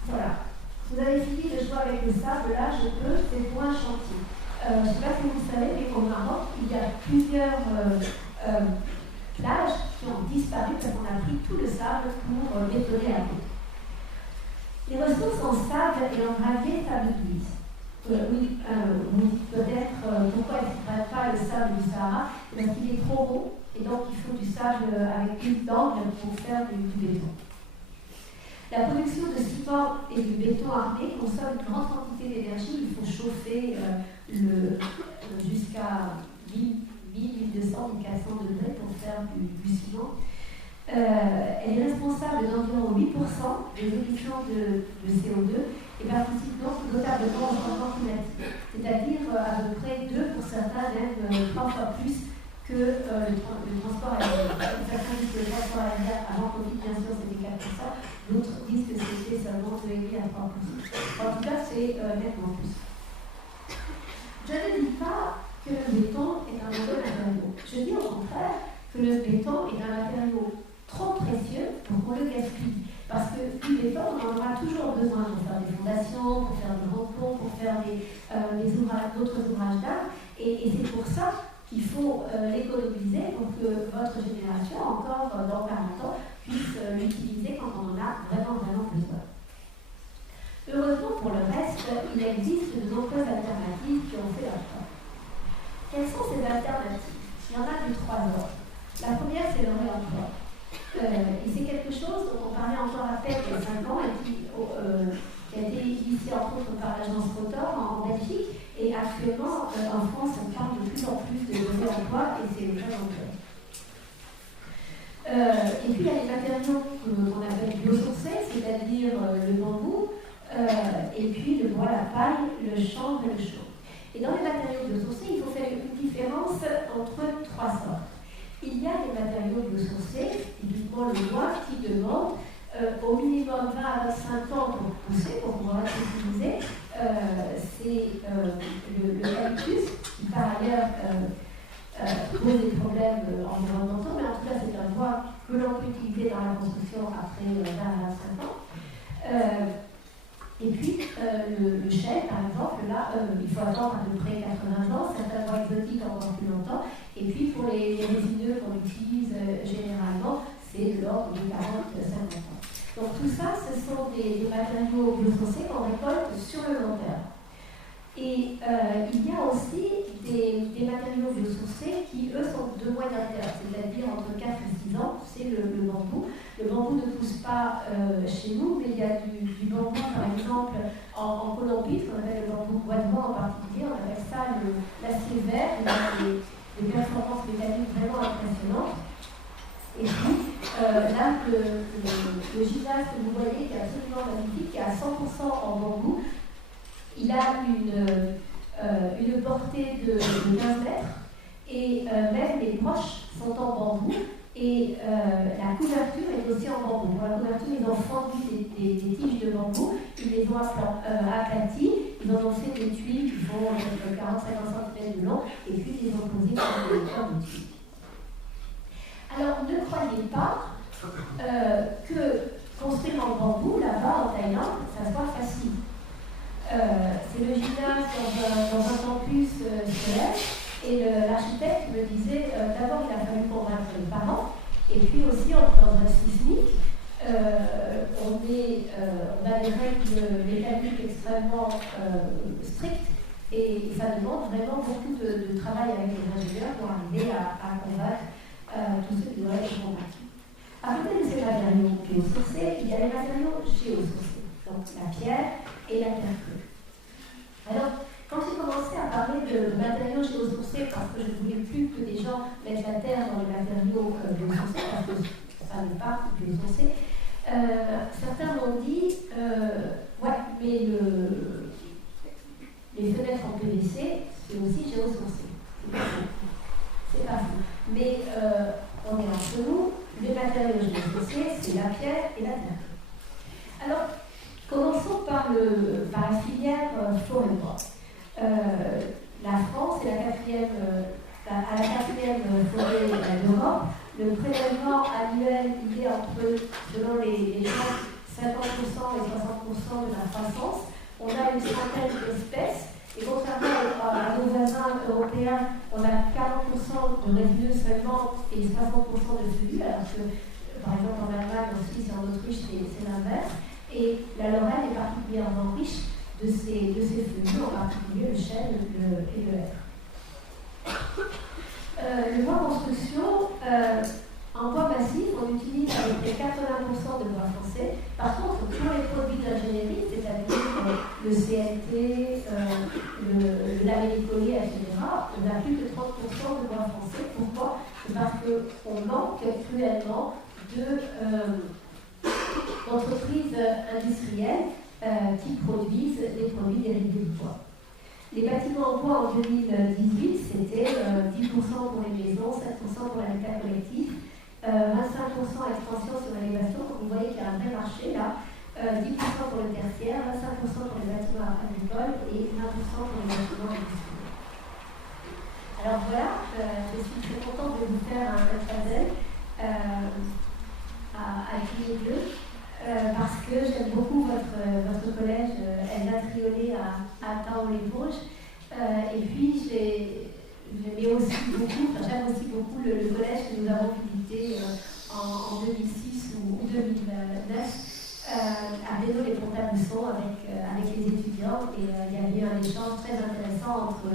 Voilà. Vous avez fini de jouer avec le sable, là je peux, c'est pour un chantier. Je ne sais pas si vous savez, mais au Maroc, il y a plusieurs plages qui ont disparu parce qu'on a pris tout le sable pour bétonner la côte. Les ressources en sable et en gravier stabilisent. Oui, vous dites peut-être pourquoi est-ce qu'il ne pas le sable du Sahara? Parce qu'il est trop rond et donc il faut du sable avec une d'angle pour faire du béton. La production de ciment et du béton armé consomme une grande quantité d'énergie. Il faut chauffer jusqu'à 1000, 1200, 1400 degrés pour faire du ciment. Elle est responsable d'environ 8% des émissions de CO2 et participe donc notablement au changement climatique. C'est-à-dire à peu près 2 pour certains, même 3 fois plus que le transport aérien. Certains disent que le transport aérien avant Covid, bien sûr, c'était 4%, d'autres disent que c'était seulement 2,5 à 3%. En tout cas, c'est nettement plus. Je ne dis pas que le béton est un mauvais matériau. Je dis au contraire que le béton est un matériau trop précieux pour qu'on le gaspille. Parce que du béton, on en aura toujours besoin pour faire des fondations, pour faire des grands ponts, pour faire d'autres ouvrages d'art. Et c'est pour ça qu'il faut l'économiser pour que votre génération, encore dans 40 ans, puisse l'utiliser quand on en a vraiment, vraiment besoin. Heureusement pour le reste, il existe de nombreuses alternatives qui ont fait leur preuve. Quelles sont ces alternatives? Il y en a de 3 ordres. La première, c'est le réemploi. Et c'est quelque chose dont on parlait encore à peine il y a 5 ans et qui a été initié entre autres par l'agence Rotor en Belgique. Et actuellement, en France, on parle de plus en plus de réemploi et c'est vraiment vrai. Et puis, il y a les matériaux qu'on appelle biosourcés, c'est-à-dire le bambou, et puis le bois, la paille, le chanvre et le chaume. Et dans les matériaux biosourcés, il faut faire une différence entre 3 sortes. Il y a des matériaux biosourcés, typiquement le bois, qui demande au minimum 20 à 25 ans pour pousser, pour pouvoir être utilisé. C'est le eucalyptus, qui par ailleurs pose des problèmes environnementaux, mais en tout cas c'est un bois que l'on peut utiliser dans la construction après 20 à 25 ans. Et puis le chêne, par exemple, là, il faut attendre à peu près 80 ans, certains bois exotiques encore plus longtemps. Et puis pour les résineux qu'on utilise généralement, c'est de l'ordre de 40-50 ans. Donc tout ça, ce sont des matériaux biosourcés qu'on récolte sur le long terme. Et il y a aussi des matériaux biosourcés qui, eux, sont de moyen terme, c'est-à-dire entre 4 et 6 ans, c'est le bambou. Le bambou ne pousse pas chez nous, mais il y a du bambou, par exemple, en Colombie, ce qu'on appelle le bambou bois de bois en particulier, on appelle ça l'acier vert, il a des performances mécaniques vraiment impressionnantes. Et puis, là, le gymnase que vous voyez, qui est absolument magnifique, qui est à 100% en bambou, il a une portée de 15 mètres et même les broches sont en bambou et la couverture est aussi en bambou. Pour la couverture, ils ont fendu des tiges de bambou, ils les ont aplaties, ils en ont fait des tuiles qui font 40-50 cm de long et puis ils les ont posées sur des tuiles. Alors ne croyez pas que construire en bambou là-bas en Thaïlande, ça soit facile. C'est le gymnase dans un campus scolaire et l'architecte me disait d'abord il a fallu convaincre les parents et puis aussi dans un sismique on a des règles mécaniques extrêmement strictes et ça demande vraiment beaucoup de travail avec les ingénieurs pour arriver à convaincre tous ceux qui doivent être convaincus. À côté de ces matériaux biosourcés, il y a les matériaux géosourcés, donc la pierre et la terre crue. Alors, quand j'ai commencé à parler de matériaux géosourcés, parce que je ne voulais plus que des gens mettent la terre dans les matériaux biosourcés, parce que ça n'est pas biosourcé, certains m'ont dit ouais, mais les fenêtres en PVC, c'est aussi géosourcé. C'est pas faux. Mais on est entre nous, les matériaux géosourcés, c'est la pierre et la terre. Alors, commençons par la filière forêt-bois. La France est à la quatrième forêt d'Europe. Le prélèvement annuel, il est entre, selon les gens, 50% et 60% de la croissance. On a une centaine d'espèces. Et contrairement à nos voisins européens, on a 40% de résineux seulement et 60% de feuillus, alors que, par exemple, en Allemagne, en Suisse et en Autriche, c'est l'inverse. Et la Lorraine est particulièrement riche de ces feuillus, en particulier le chêne et le hêtre. Le bois construction, en bois massif, on utilise à peu près 80% de bois français. Par contre, pour les produits d'ingénierie, c'est-à-dire le CNT, le lamellicolé, etc., on n'a plus que 30% de bois français. Pourquoi? C'est parce qu'on manque cruellement d'entreprises industrielles qui produisent des produits dérivés du bois. Les bâtiments en bois en 2018, c'était 10% pour les maisons, 7% pour l'habitat collectif, 25% extension sur l'élévation. Donc vous voyez qu'il y a un vrai marché là. 10% pour le tertiaire, 25% pour les bâtiments agricoles et 20% pour les bâtiments industriels. Alors voilà, je suis très contente de vous faire un puzzle à tous les deux. Parce que j'aime beaucoup votre collège Elsa Triolet à Tao-les-Vosges. Et puis j'aime aussi beaucoup le collège que nous avons visité en 2006 ou 2009 à Bénaud-les-Ponts-à-Mousson avec les étudiants. Et il y a eu un échange très intéressant entre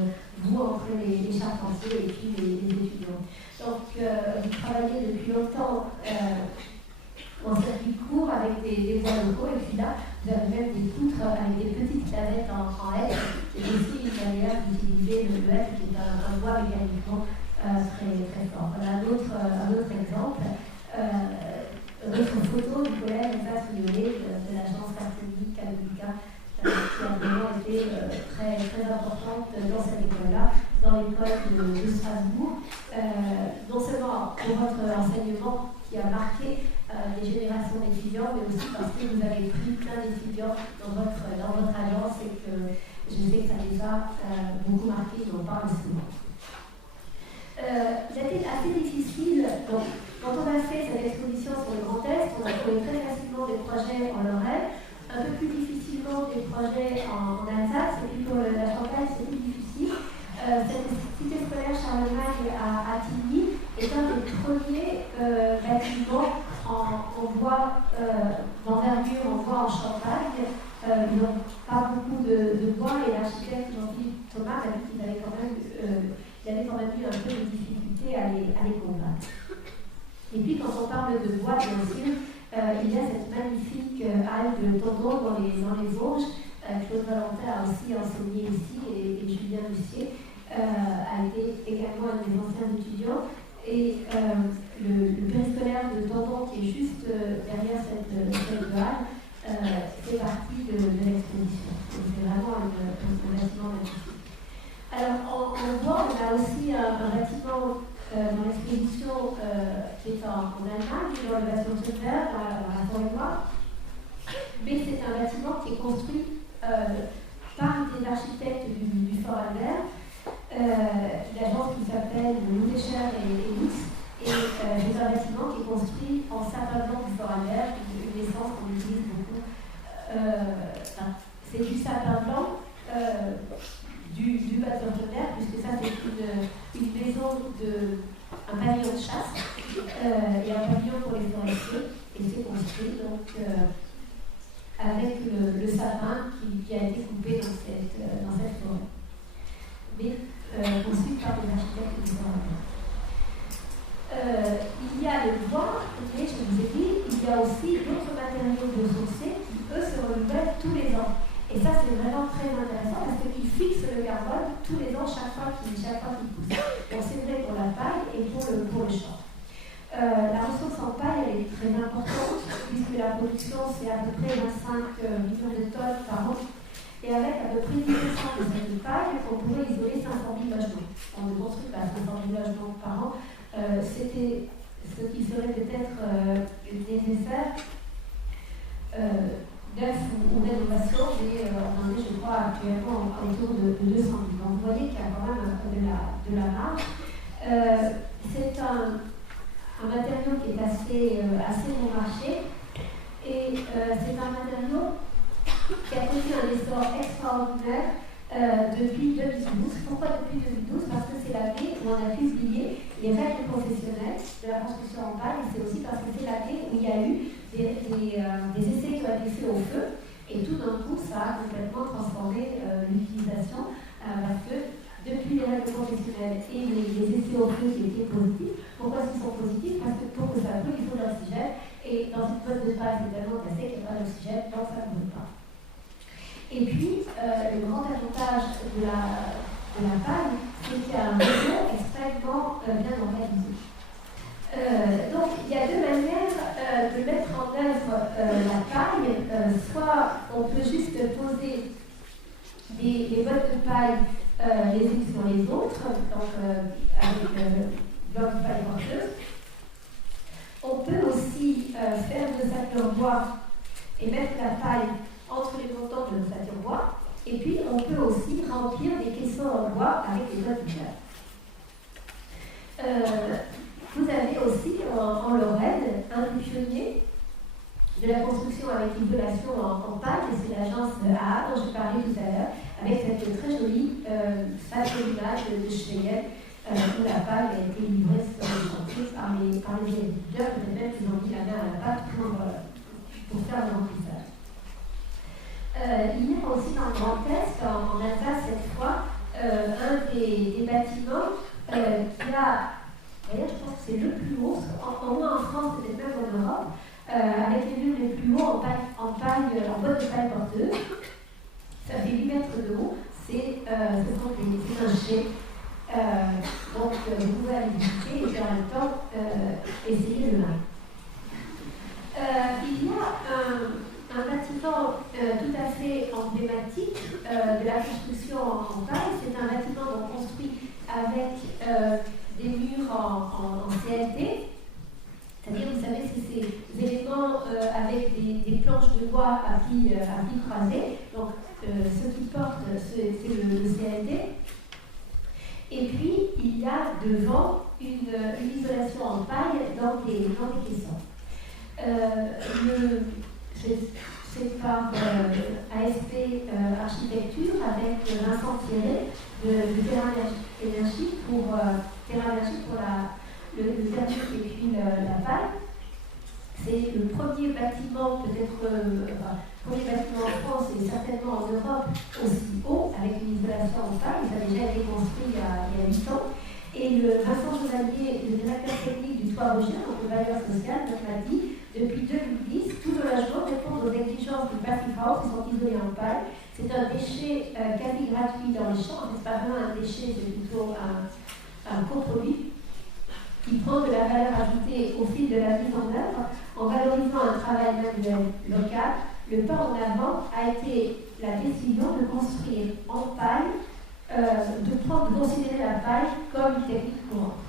les charpentiers et puis les étudiants. Donc vous travaillez depuis longtemps en circuit court avec des bois locaux, et puis là, vous avez même des poutres avec des petites clavettes en hêtre. C'est aussi une manière d'utiliser le hêtre, qui est un bois mécaniquement très, très fort. Voilà un autre exemple. Notre photo du collège Elsa Triolet de l'agence catholique Catholica, qui a vraiment été très, très importante dans cette école-là, dans l'école de Strasbourg. Non seulement pour votre enseignement qui a marqué les générations d'étudiants, mais aussi parce que vous avez pris plein d'étudiants dans votre agence et que je sais que ça les a beaucoup marqués, on en parle souvent. C'était assez difficile, donc quand on a fait cette exposition sur le Grand Est, on a trouvé très facilement des projets en Lorraine, un peu plus difficilement des projets en Alsace, et puis pour la Champagne c'est plus difficile. Cette cité scolaire Charlemagne à Tilly est un des premiers bâtiments en bois d'envergure, en bois en Champagne. Ils n'ont pas beaucoup de bois et l'architecte a vu qu'il avait quand même, il avait quand même eu un peu de difficulté à les convaincre. Et puis quand on parle de bois, bien sûr, il y a cette magnifique halle de Tendon dans les Vosges. Claude Valentin a aussi enseigné ici et Julien Lucier a été également un des anciens étudiants. Et le périscolaire de Tendon, qui est juste derrière cette halle, fait partie de l'exposition. C'est vraiment un bâtiment magnifique. Alors en bois, on a aussi un bâtiment dans l'exposition qui est en Allemagne, dans le bâtiment Schönberg, dans la forêt noire. Mais c'est un bâtiment qui est construit par des architectes du Fort Albert, l'agence qui s'appelle Loudécher et Lutz, et c'est un bâtiment qui est construit en sapin blanc du Fort Albert, une essence qu'on utilise beaucoup. C'est du sapin blanc du bâtiment Schönberg, puisque ça c'est une maison un pavillon de chasse et un pavillon pour les forestiers, et c'est construit donc avec le sapin qui a été coupé dans cette forêt, mais conçu par des architectes différents. Il y a le bois, mais je vous ai dit, il y a aussi d'autres matériaux biosourcés qui, eux, se renouvellent tous les ans. Et ça, c'est vraiment très intéressant parce qu'ils fixent le carbone tous les ans, chaque fois qu'ils poussent. Donc c'est vrai pour la paille et pour le champ. La ressource en paille, elle est très importante puisque la production, c'est à peu près 25 millions de tonnes par an. Et avec à peu près 10% de cette paille, on pourrait isoler 500 000 logements. On ne construit pas 500 000 logements par an. C'était ce qui serait peut-être nécessaire ou rénovation, mais on en est, je crois, actuellement autour de 200 000. Donc vous voyez qu'il y a quand même de la marge. C'est un matériau qui est assez bon marché, et c'est un matériau qui a connu un essor extraordinaire depuis 2012. Pourquoi depuis 2012? Parce que c'est l'année où on a publié les règles professionnelles de la construction en paille, et c'est aussi parce que c'est l'année où il y a eu des essais qui ont été faits au feu, et tout d'un coup ça a complètement transformé l'utilisation, parce que depuis les règles professionnelles et les essais au feu qui étaient positifs. Pourquoi ils sont positifs? Parce que pour que ça brûle, il faut de l'oxygène, et dans une boîte de paille, c'est tellement cassé qu'il n'y a pas d'oxygène, donc ça ne brûle pas. Et puis, le grand avantage de la paille, c'est qu'il y a un réseau extrêmement bien organisé. Donc, il y a deux manières de mettre en œuvre la paille. Soit on peut juste poser des bottes de paille les unes sur les autres, donc avec bloc de paille porteuse. On peut aussi faire de l'ossature bois et mettre la paille entre les montants de l'ossature bois, et puis on peut aussi remplir des caissons en bois avec des bottes de paille. Vous avez aussi en Lorraine un des pionniers de la construction avec l'isolation en paille, et c'est l'agence AA dont je parlais tout à l'heure, avec cette très jolie image de Schlegel où la paille a été livrée sur le chantier par les éditeurs, peut-être même qu'ils ont mis la main à la pâte pour faire le remplissage. Il y a aussi dans le Grand Est, en Alsace cette fois, un des bâtiments qui a, d'ailleurs je pense que c'est le plus haut, au moins en France, peut-être même en Europe, avec les murs les plus hauts en boîte de paille porteuse. Ça fait 8 mètres de haut, c'est un chai. Donc vous pouvez aller visiter et en même temps essayer le mal. Il y a un bâtiment tout à fait emblématique de la construction en paille. C'est un bâtiment donc construit avec des murs en CLT. C'est-à-dire, vous savez, c'est ces éléments avec des planches de bois à plis croisés. Donc, ce qui porte, c'est le CLT. Et puis, il y a devant une isolation en paille dans les caissons. C'est par ASP Architecture avec Vincent Thierry de Terra Énergie pour le termique et puis la paille. C'est le premier bâtiment, peut-être premier bâtiment en France et certainement en Europe aussi haut, avec une isolation en paille. Ça a déjà été construit il y a 8 ans. Et le Vincent Chevalier, le directeur technique du Toit Vosgien, donc le bailleur social, m'a dit, depuis 2010, tous nos logements répondent aux exigences du Passive House qui sont isolés en paille. C'est un déchet quasi gratuit dans les champs. C'est pas vraiment un déchet, c'est plutôt un coproduit qui prend de la valeur ajoutée au fil de la mise en œuvre en valorisant un travail manuel local. Le pas en avant a été la décision de construire en paille, de considérer la paille comme une technique courante.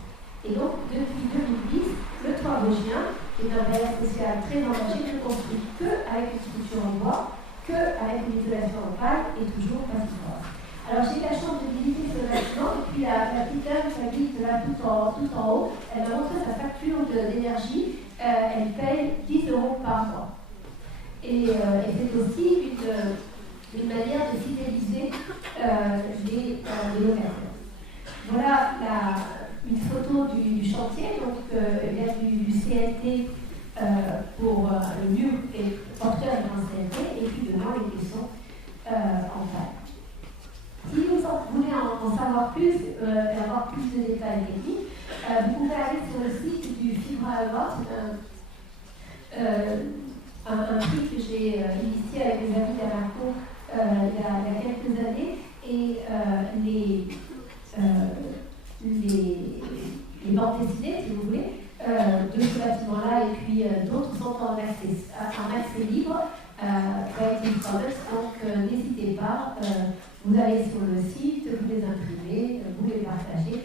Et donc, depuis 2010, le Toit Vosgien, qui est un bailleur social très engagé, ne construit qu'avec une structure en bois, qu'avec une isolation en paille et toujours pas si fort. Alors, j'ai eu la chance de visiter ce bâtiment, et puis la petite dame qui habite là tout en haut, elle m'a montré sa facture d'énergie, elle paye 10 € par mois. Et c'est aussi une manière de fidéliser les locataires. Voilà une photo du chantier, donc il y a du CLT pour le mur et porteur d'un CLT, et puis devant les caissons en paille. Si vous voulez en savoir plus et avoir plus de détails techniques, vous pouvez aller sur le site du Fibra Award. C'est un prix que j'ai initié avec mes amis d'Amaco il y a quelques années, et les bandes dessinées, si vous voulez, de ce bâtiment-là et puis d'autres sont en accès libre, Creative Commons, donc n'hésitez pas, vous allez sur le site, vous les imprimez, vous les partagez,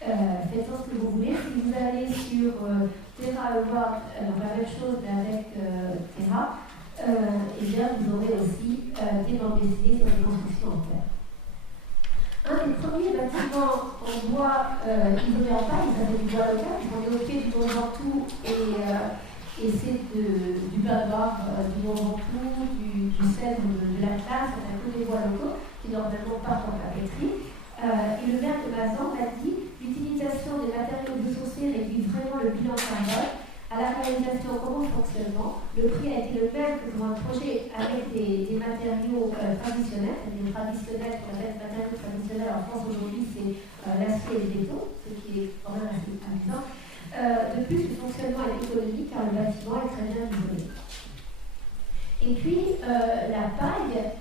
faites ce que vous voulez. Si vous allez sur Terra Award, la même chose avec Terra, et bien vous aurez aussi des bandes dessinées sur les constructions en terre. Un des premiers bâtiments en bois isolé en paille, il s'appelle du bois local, on est au pied du Mont Ventoux et c'est du bain du Mont Ventoux, du cèdre de la classe, on a que des bois locaux qui normalement partent en papeterie. Et le maire de Mazan m'a dit l'utilisation des matériaux biosourcés réduit vraiment le bilan carbone. À la réalisation comme au fonctionnement, le prix a été le même que pour un projet avec des matériaux traditionnels, des traditionnels, qu'on appelle matériaux traditionnels en France aujourd'hui, c'est l'acier et le béton, ce qui est quand même assez amusant. De plus, le fonctionnement est économique car le bâtiment est très bien isolé. Et puis, la paille,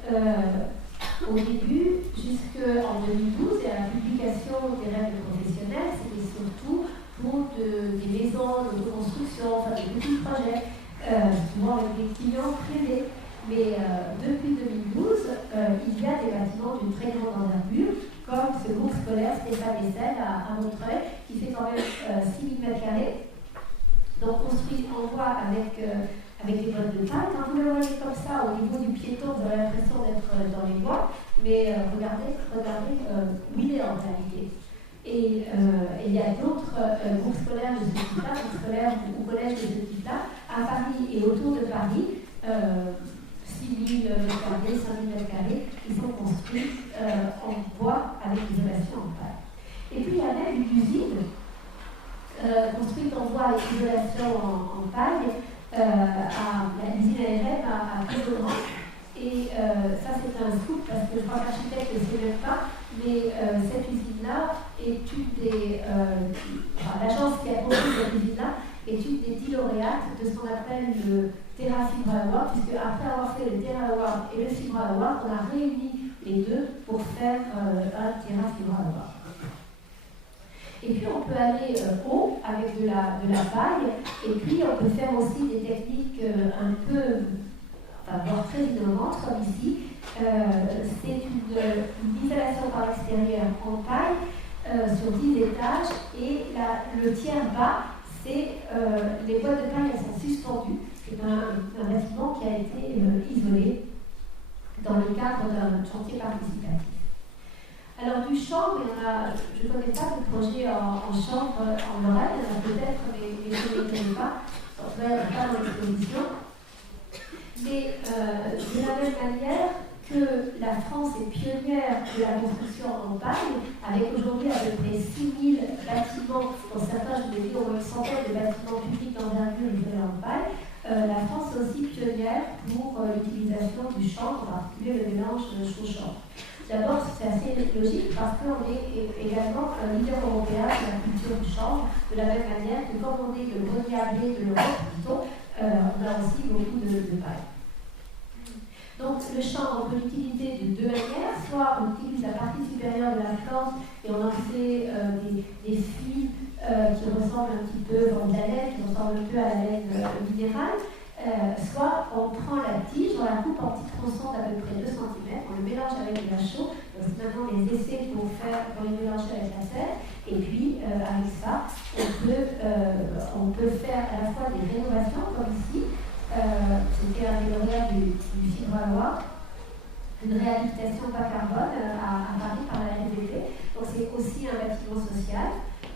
au début, jusqu'en 2012, et à la publication des règles professionnelles, c'était surtout pour des maisons de construction, enfin des petits projets, souvent avec des clients privés. Mais depuis 2012, il y a des bâtiments d'une très grande envergure, comme ce groupe scolaire Stéphane Hessel à Montreuil, qui fait quand même 6 000 m², donc construit en bois avec des bottes de paille. Quand vous le voyez comme ça, au niveau du piéton, vous avez l'impression d'être dans les bois, mais regardez où il est en réalité. Et il y a d'autres groupes scolaires de ce type-là, groupes scolaires ou collèges de ce type-là, à Paris et autour de Paris, 6 000 m², 5 000 m², qui sont construits en bois avec isolation en paille. Et puis il y a même une usine construite en bois avec isolation en paille, l'usine ARM à Clermont. Et ça c'est un scoop parce que je crois que l'architecte ne sait même pas, mais cette usine-là est une des... l'agence qui a construit cette usine-là est une des 10 lauréates de ce qu'on appelle le Terra Fibra Award, puisque après avoir fait le Terra Award et le Fibra Award, on a réuni les deux pour faire un Terra Fibra Award. Et puis on peut aller haut avec de la paille, et puis on peut faire aussi des techniques un peu... voire très innovantes comme ici. C'est une isolation par l'extérieur en paille sur 10 étages et le tiers bas, c'est les boîtes de paille, elles sont suspendues. C'est un bâtiment qui a été isolé dans le cadre d'un chantier participatif. Alors du chanvre, je ne connais pas de projet en chanvre en Lorraine, il y en a peut-être, mais je ne les connais pas, en tout cas pas dans l'exposition. Mais de la même manière que la France est pionnière de la construction en paille, avec aujourd'hui à peu près 6 000 bâtiments, pour certains je vous ai dit au moins une centaine de bâtiments publics d'envergure isolés en paille, la France est aussi pionnière pour l'utilisation du chanvre, en particulier le mélange chaud-chanvre. D'abord, logique parce qu'on est également un leader européen de la culture du chanvre, de la même manière que comme on est le grenier à blé de l'Europe, disons, on a aussi beaucoup de paille. Donc le chanvre, on peut l'utiliser de deux manières. Soit on utilise la partie supérieure de la plante et on en fait des fils qui ressemblent un petit peu à de la laine, qui ressemblent un peu à la laine minérale. Soit on prend la tige, on la coupe en petits tronçons d'à peu près 2 cm, on le mélange avec de la chaux. Donc c'est maintenant les essais pour les mélanger avec la terre. Et puis avec ça, on peut faire à la fois des rénovations comme ici. C'était un des lauréats du Fibre-Loire, une réhabilitation bas carbone à Paris par la RDP. Donc c'est aussi un bâtiment social.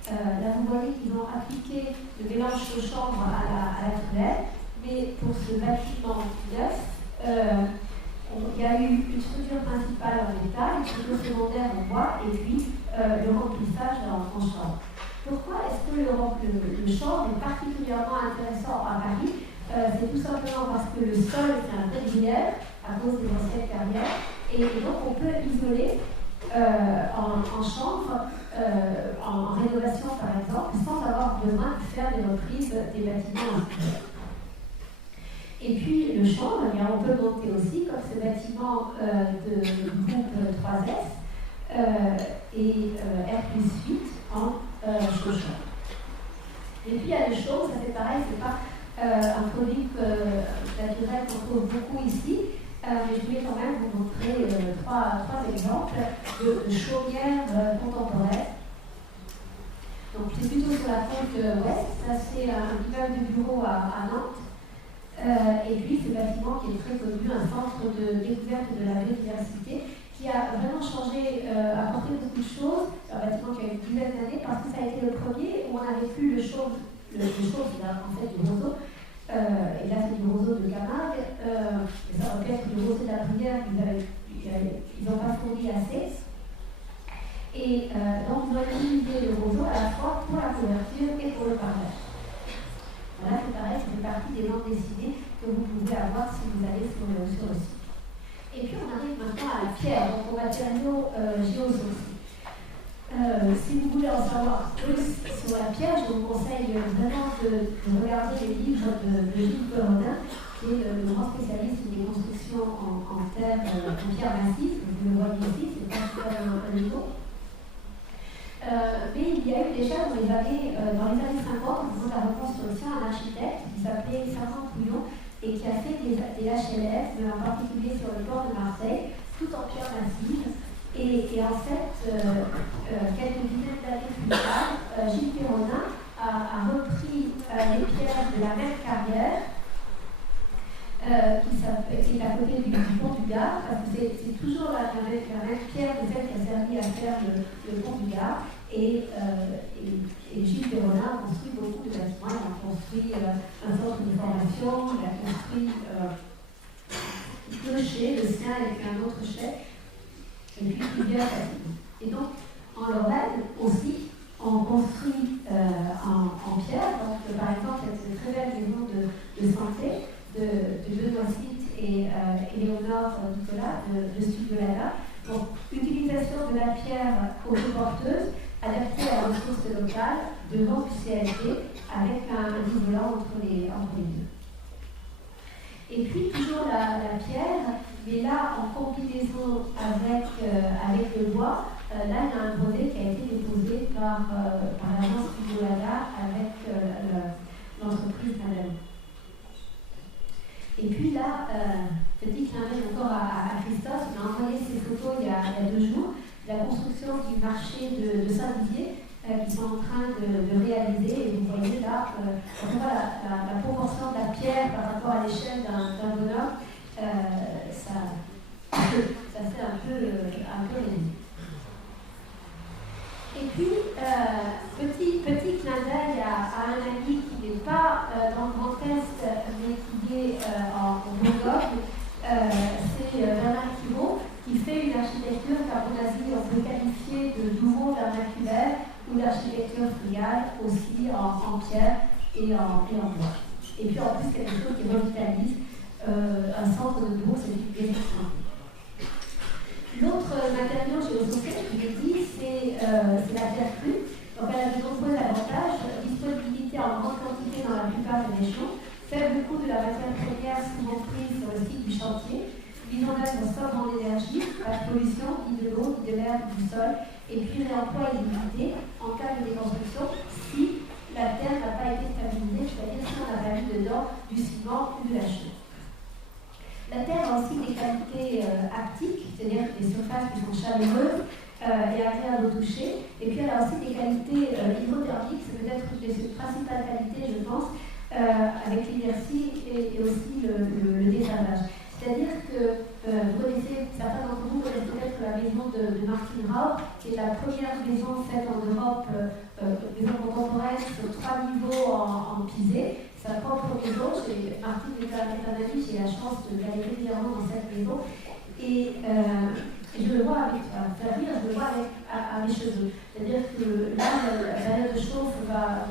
Là vous voyez qu'ils ont appliqué le mélange de chanvre à la tunnelle, mais pour ce bâtiment neuf, il y a eu une structure principale en métal, une structure secondaire en bois et puis le remplissage en chanvre. Pourquoi est-ce que le chanvre est particulièrement intéressant à Paris? C'est tout simplement parce que le sol est un peu linéaire à cause des anciennes carrières et donc on peut isoler en chanvre, en rénovation par exemple, sans avoir besoin de faire des reprises des bâtiments anciens. Et puis le chanvre, eh bien, on peut monter aussi comme ce bâtiment de groupe 3S et R+8 en chaux-chanvre. Et puis il y a le chaux, ça c'est pareil, c'est pas un produit naturel qu'on trouve beaucoup ici, mais je voulais quand même vous montrer trois exemples de chaumières contemporaines. Donc c'est plutôt sur la côte ouest, ça c'est un immeuble de bureau à Nantes, et puis ce bâtiment qui est très connu, un centre de découverte de la biodiversité, qui a vraiment changé, apporté beaucoup de choses, un bâtiment qui a une dizaine d'années, parce que ça a été le premier où on n'avait plus le chauve, c'est en fait du roseau, et là c'est du roseau de Camargue, et ça aurait pu être du roseau de la Bruyère, ils n'ont pas fourni assez. Et donc ils ont utilisé le roseau à la fois pour la couverture et pour le parage. Voilà, c'est pareil, ça fait partie des bandes dessinées que vous pouvez avoir si vous allez sur le site. Et puis on arrive maintenant à la pierre, donc au matériau géosourcé. Si vous voulez en savoir plus sur la pierre, je vous conseille vraiment de regarder les livres de Gilles Perodin, qui est le grand spécialiste des constructions en terre, en pierre massive. Vous le voyez ici, c'est pas un niveau. Mais il y a eu déjà dans les années 50, la reconstruction, un architecte qui s'appelait Vincent Pouillon et qui a fait des HLF, en particulier sur le port de Marseille, tout en pierre massive. Et en fait, quelques dizaines d'années plus tard, Gilles Perodin a repris les pierres de la même carrière qui est à côté du pont du Gard, parce que c'est toujours la même pierre de celle qui a servi à faire le pont du Gard. Et Gilles Perodin a construit beaucoup de bâtiments. Il a construit un centre de formation, il a construit un clocher, le sien et puis un autre chai. Et puis plusieurs bâtiments. Et donc, en Lorraine aussi, on construit en pierre. Donc, par exemple, cette très belle maison de santé de Benoît Cite et Léonore Nicolas de Sud-de-Lana. Donc, utilisation de la pierre autoporteuse adaptée à la ressource locale de longue CLT avec un isolant entre les deux. Et puis, toujours la pierre, mais là, en combinaison avec le bois, là, il y a un brevet qui a été déposé par l'agence Fibre-Loire avec l'entreprise Madame. Et puis là, petit clin d'œil encore à Christophe, il m'a envoyé ces photos il y a 2 jours, de la construction du marché de Saint-Didier, qui sont en train de réaliser. Et vous voyez là, on voit la proportion de la pierre par rapport à l'échelle d'un bonhomme. Ça fait un peu rêver. Et puis, petit clin d'œil à un ami qui n'est pas dans le Grand Est, mais qui est en Bourgogne, c'est Bernard Thibault, qui fait une architecture qu'à mon avis on peut qualifier de nouveau vernaculaire, ou l'architecture frugale aussi en pierre et en bois. Et puis en plus quelque chose qui revitalise un centre de bourse et du développement. L'autre matériau géosourcé, je l'ai dit, c'est la terre crue. Donc elle a de nombreux avantages, disponibilité en grande quantité dans la plupart des régions, faible coût de la matière première souvent prise sur le site du chantier, mise en œuvre sobre en énergie, pas de pollution, ni de l'eau, ni de l'air, ni du sol, et puis réemploi illimité en cas de déconstruction si la terre n'a pas été stabilisée, c'est-à-dire si on n'a pas mis dedans du ciment ou de la chaux. La terre a aussi des qualités haptiques, c'est-à-dire des surfaces qui sont chaleureuses et agréables au toucher. Et puis elle a aussi des qualités hydrothermiques, c'est peut-être une des principales qualités, je pense, avec l'inertie et aussi le désherbage. C'est-à-dire que vous connaissez, certains d'entre vous connaissent peut-être la maison de Martin Rauch, qui est la première maison faite en Europe, maison contemporaine sur 3 niveaux en pisé. Sa propre maison, Martin est un ami, j'ai la chance d'aller régulièrement dans cette maison. Et je le vois avec, je le vois à mes cheveux. C'est-à-dire que là, la période de chauffe va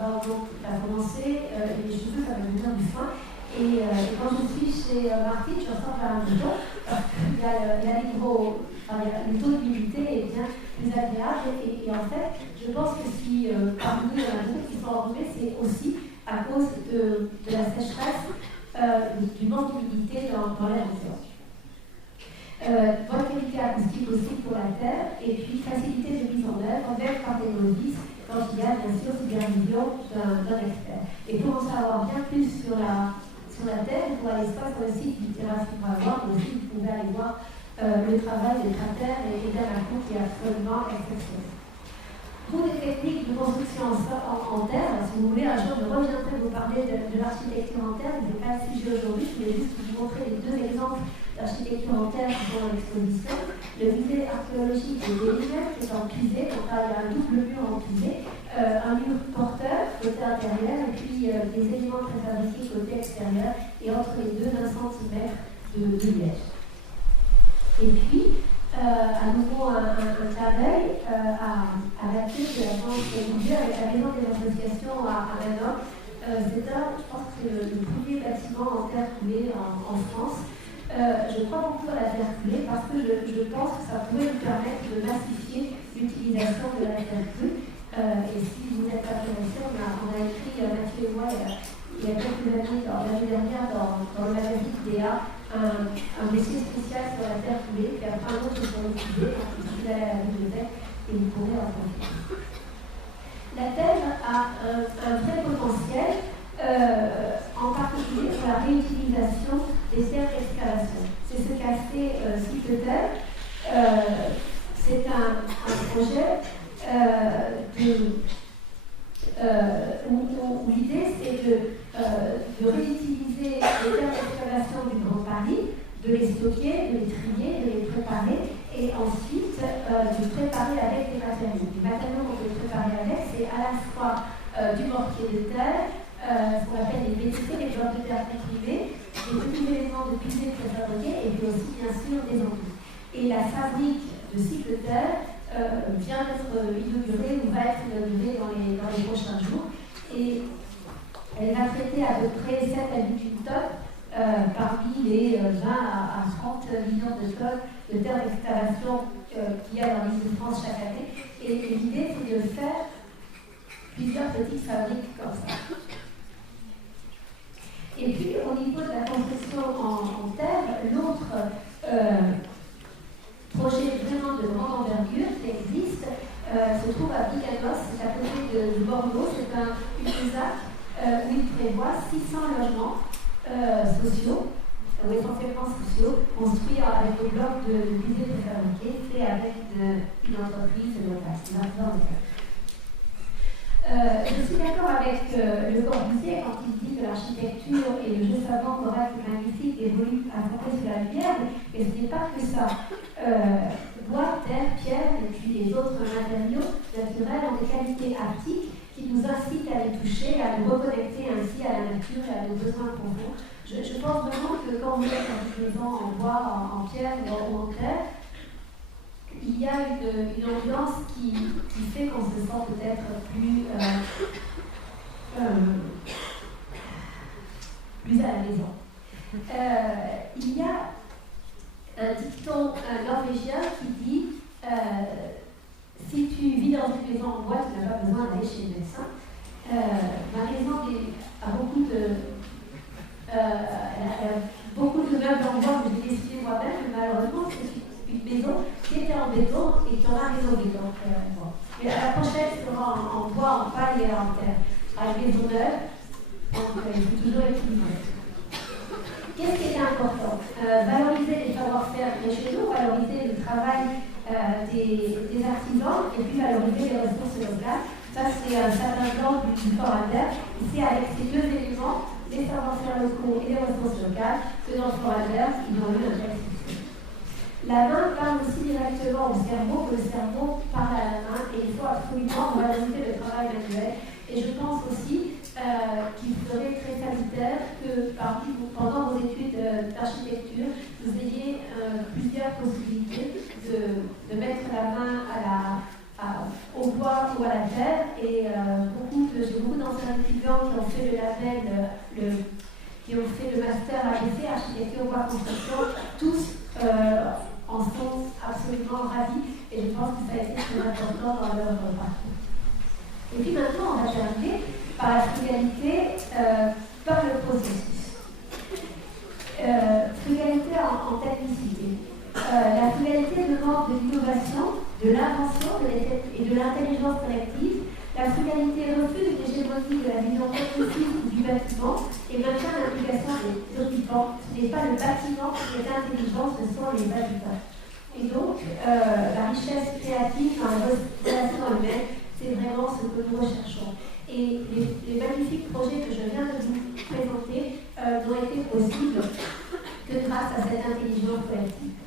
commencer, et les cheveux, ça va devenir du foin. Et quand je suis chez Martin, je ressemble à un bouton, parce qu'il y a le taux d'humidité est bien plus agréable. Et en fait, je pense que si parmi nous, il y en a beaucoup qui sont enrhumés, c'est aussi à cause de la sécheresse, du manque d'humidité dans l'air ambiant. Bonne qualité acoustique aussi pour la terre, et puis facilité de mise en œuvre, même par des novices, quand il y a bien sûr supervision d'un expert. Et pour en savoir bien plus sur la terre, vous pouvez aller soit sur le site du terrain Fibre-Avoir, mais aussi vous pouvez aller voir le travail des cratères et d'Anaco qui est absolument exceptionnel. Pour des techniques de construction en terre, si vous voulez, un jour je reviendrai vous parler de l'architecture en terre, mais ce n'est pas le sujet aujourd'hui, je voulais juste vous montrer les 2 exemples d'architecture en terre qui sont dans l'exposition. Le musée archéologique de Déligère qui est en pisé, donc là il y a un double mur en pisé, un mur porteur côté intérieur et puis des éléments préfabriqués côté extérieur et entre les deux 20 cm de liège. Et puis, à nouveau un clin d'œil à la queue de la France Musée avec la maison des associations à Manon. C'est je pense que le premier bâtiment en terre coulée en France. Je crois beaucoup à la terre coulée parce que je pense que ça pourrait nous permettre de massifier l'utilisation de la terre crue. Et si vous êtes intéressé, on a écrit, Mathieu et moi, il y a quelques années, l'année dernière, dans le magazine DA, un dossier spécial sur la terre coulée, puis après un autre sur le sujet, donc il suffit d'aller à la bibliothèque et vous pourrez en profiter. La terre a un vrai potentiel, en particulier pour la réutilisation des terres d'excavation. C'est ce qu'a fait Cycleterre. C'est un projet où l'idée c'est de réutiliser les terres d'excavation du Grand Paris, de les stocker, de les trier, de les préparer et ensuite de préparer avec des matériaux. Les matériaux qu'on peut préparer avec, c'est à la fois du mortier de terre, ce qu'on appelle les BTP, les blocs de terre comprimés, des petits éléments de pisé préfabriqués et puis aussi bien sûr des embouts. Et la fabrique de Cycleterre vient d'être inaugurée ou va être inaugurée dans les prochains jours. Et elle va traiter à peu près 7 à 8 tonnes parmi les 20 à 30 millions de tonnes de terre d'excavation qu'il y a dans l'île de France chaque année. Et l'idée, c'est de faire plusieurs petites fabriques comme ça. Et puis, au niveau de la construction en terre, l'autre projet vraiment de grande envergure qui existe se trouve à Biganos, c'est à côté de Bordeaux. C'est un USAC où il prévoit 600 logements sociaux, ou essentiellement sociaux, construits avec des blocs de pisé préfabriqués, faits avec une entreprise locale. Je suis d'accord avec Le Corbusier quand il dit que l'architecture et le jeu savant, correct et magnifique évoluent à compter sur la lumière, mais ce n'est pas que ça. Bois, terre, pierre et puis les autres matériaux naturels ont des qualités haptiques qui nous incitent à les toucher, à nous reconnecter ainsi à la nature et à nos besoins profonds. Je pense vraiment que quand vous êtes dans une maison en bois, en pierre ou en terre, il y a une ambiance qui fait qu'on se sent peut-être plus à la maison. Il y a un dicton norvégien qui maison en bois, tu n'as pas besoin d'aller chez le médecin. Ma maison a beaucoup de meubles en bois que j'ai décidé moi-même, mais malheureusement, c'est une maison qui était en béton et qu'on a rénovée. Donc, bon. Mais la prochaine sera en bois, en paille et en terre. Avec des maisons neuves, donc il faut toujours équilibrer. Qu'est-ce qui est important? Valoriser les savoir-faire chez nous, valoriser le travail des artisans et puis valoriser les ressources locales. Ça, c'est un certain plan du Fort Albert. Ici, avec ces deux éléments, les savoir-faire locaux et les ressources locales, que dans le Fort Albert, ils ont eu un tel succès. La main parle aussi directement au cerveau, que le cerveau parle à la main, et il faut absolument valoriser le travail manuel. Et je pense aussi qu'il serait très salutaire que pendant vos études d'architecture, vous ayez plusieurs possibilités de mettre la main au bois ou à la terre. Et j'ai beaucoup d'anciens étudiants qui ont fait le label, qui ont fait le master ABC, architecture, bois, construction, tous en sont absolument ravis. Et je pense que ça a été très important dans leur parcours. Et puis maintenant, on va terminer par la frugalité, par le processus. Frugalité en technicité. La frugalité demande de l'innovation, de l'invention et de l'intelligence collective. La frugalité refuse l'hégémonie de la vision technique du bâtiment et maintient l'implication des occupants. Ce n'est pas le bâtiment qui est intelligent, ce sont les habitants. Et donc, la richesse créative dans la relation humaine, c'est vraiment ce que nous recherchons. Et les magnifiques projets que je viens de vous présenter n'ont été possibles que grâce à cette intelligence collective.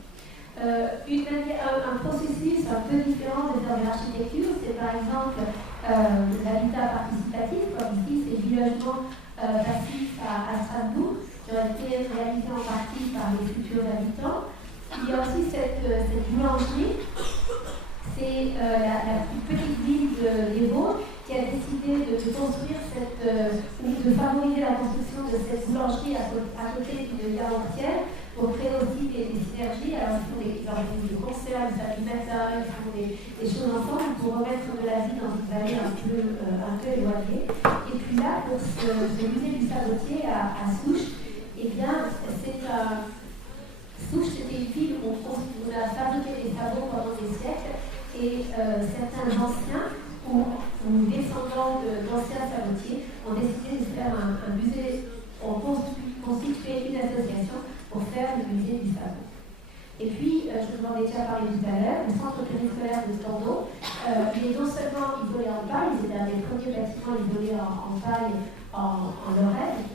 Un processus un peu différent de faire de l'architecture, c'est par exemple l'habitat participatif, comme ici, c'est le logement passif à Strasbourg, qui ont été réalisés en partie par les futurs habitants. Il y a aussi cette boulangerie, c'est la plus petite ville des Vosges qui a décidé de construire ou de favoriser la construction de cette boulangerie à côté d'une yaourtière pour créer aussi des synergies. Alors ils font des concerts, des animateurs, ils font des choses ensemble pour remettre de la vie dans une vallée un peu éloignée. Et puis là, pour ce musée du sabotier à Souches, eh bien, Souches, c'était une ville où on a fabriqué des sabots pendant des siècles et certains anciens ou descendants d'anciens sabotiers ont décidé de faire un musée, ont constitué une association pour faire le musée du sabot. Et puis, je vous en ai déjà parlé tout à l'heure, le centre périscolaire de Standeau, il est non seulement isolé en paille, c'est un des premiers bâtiments isolés en paille en Lorraine,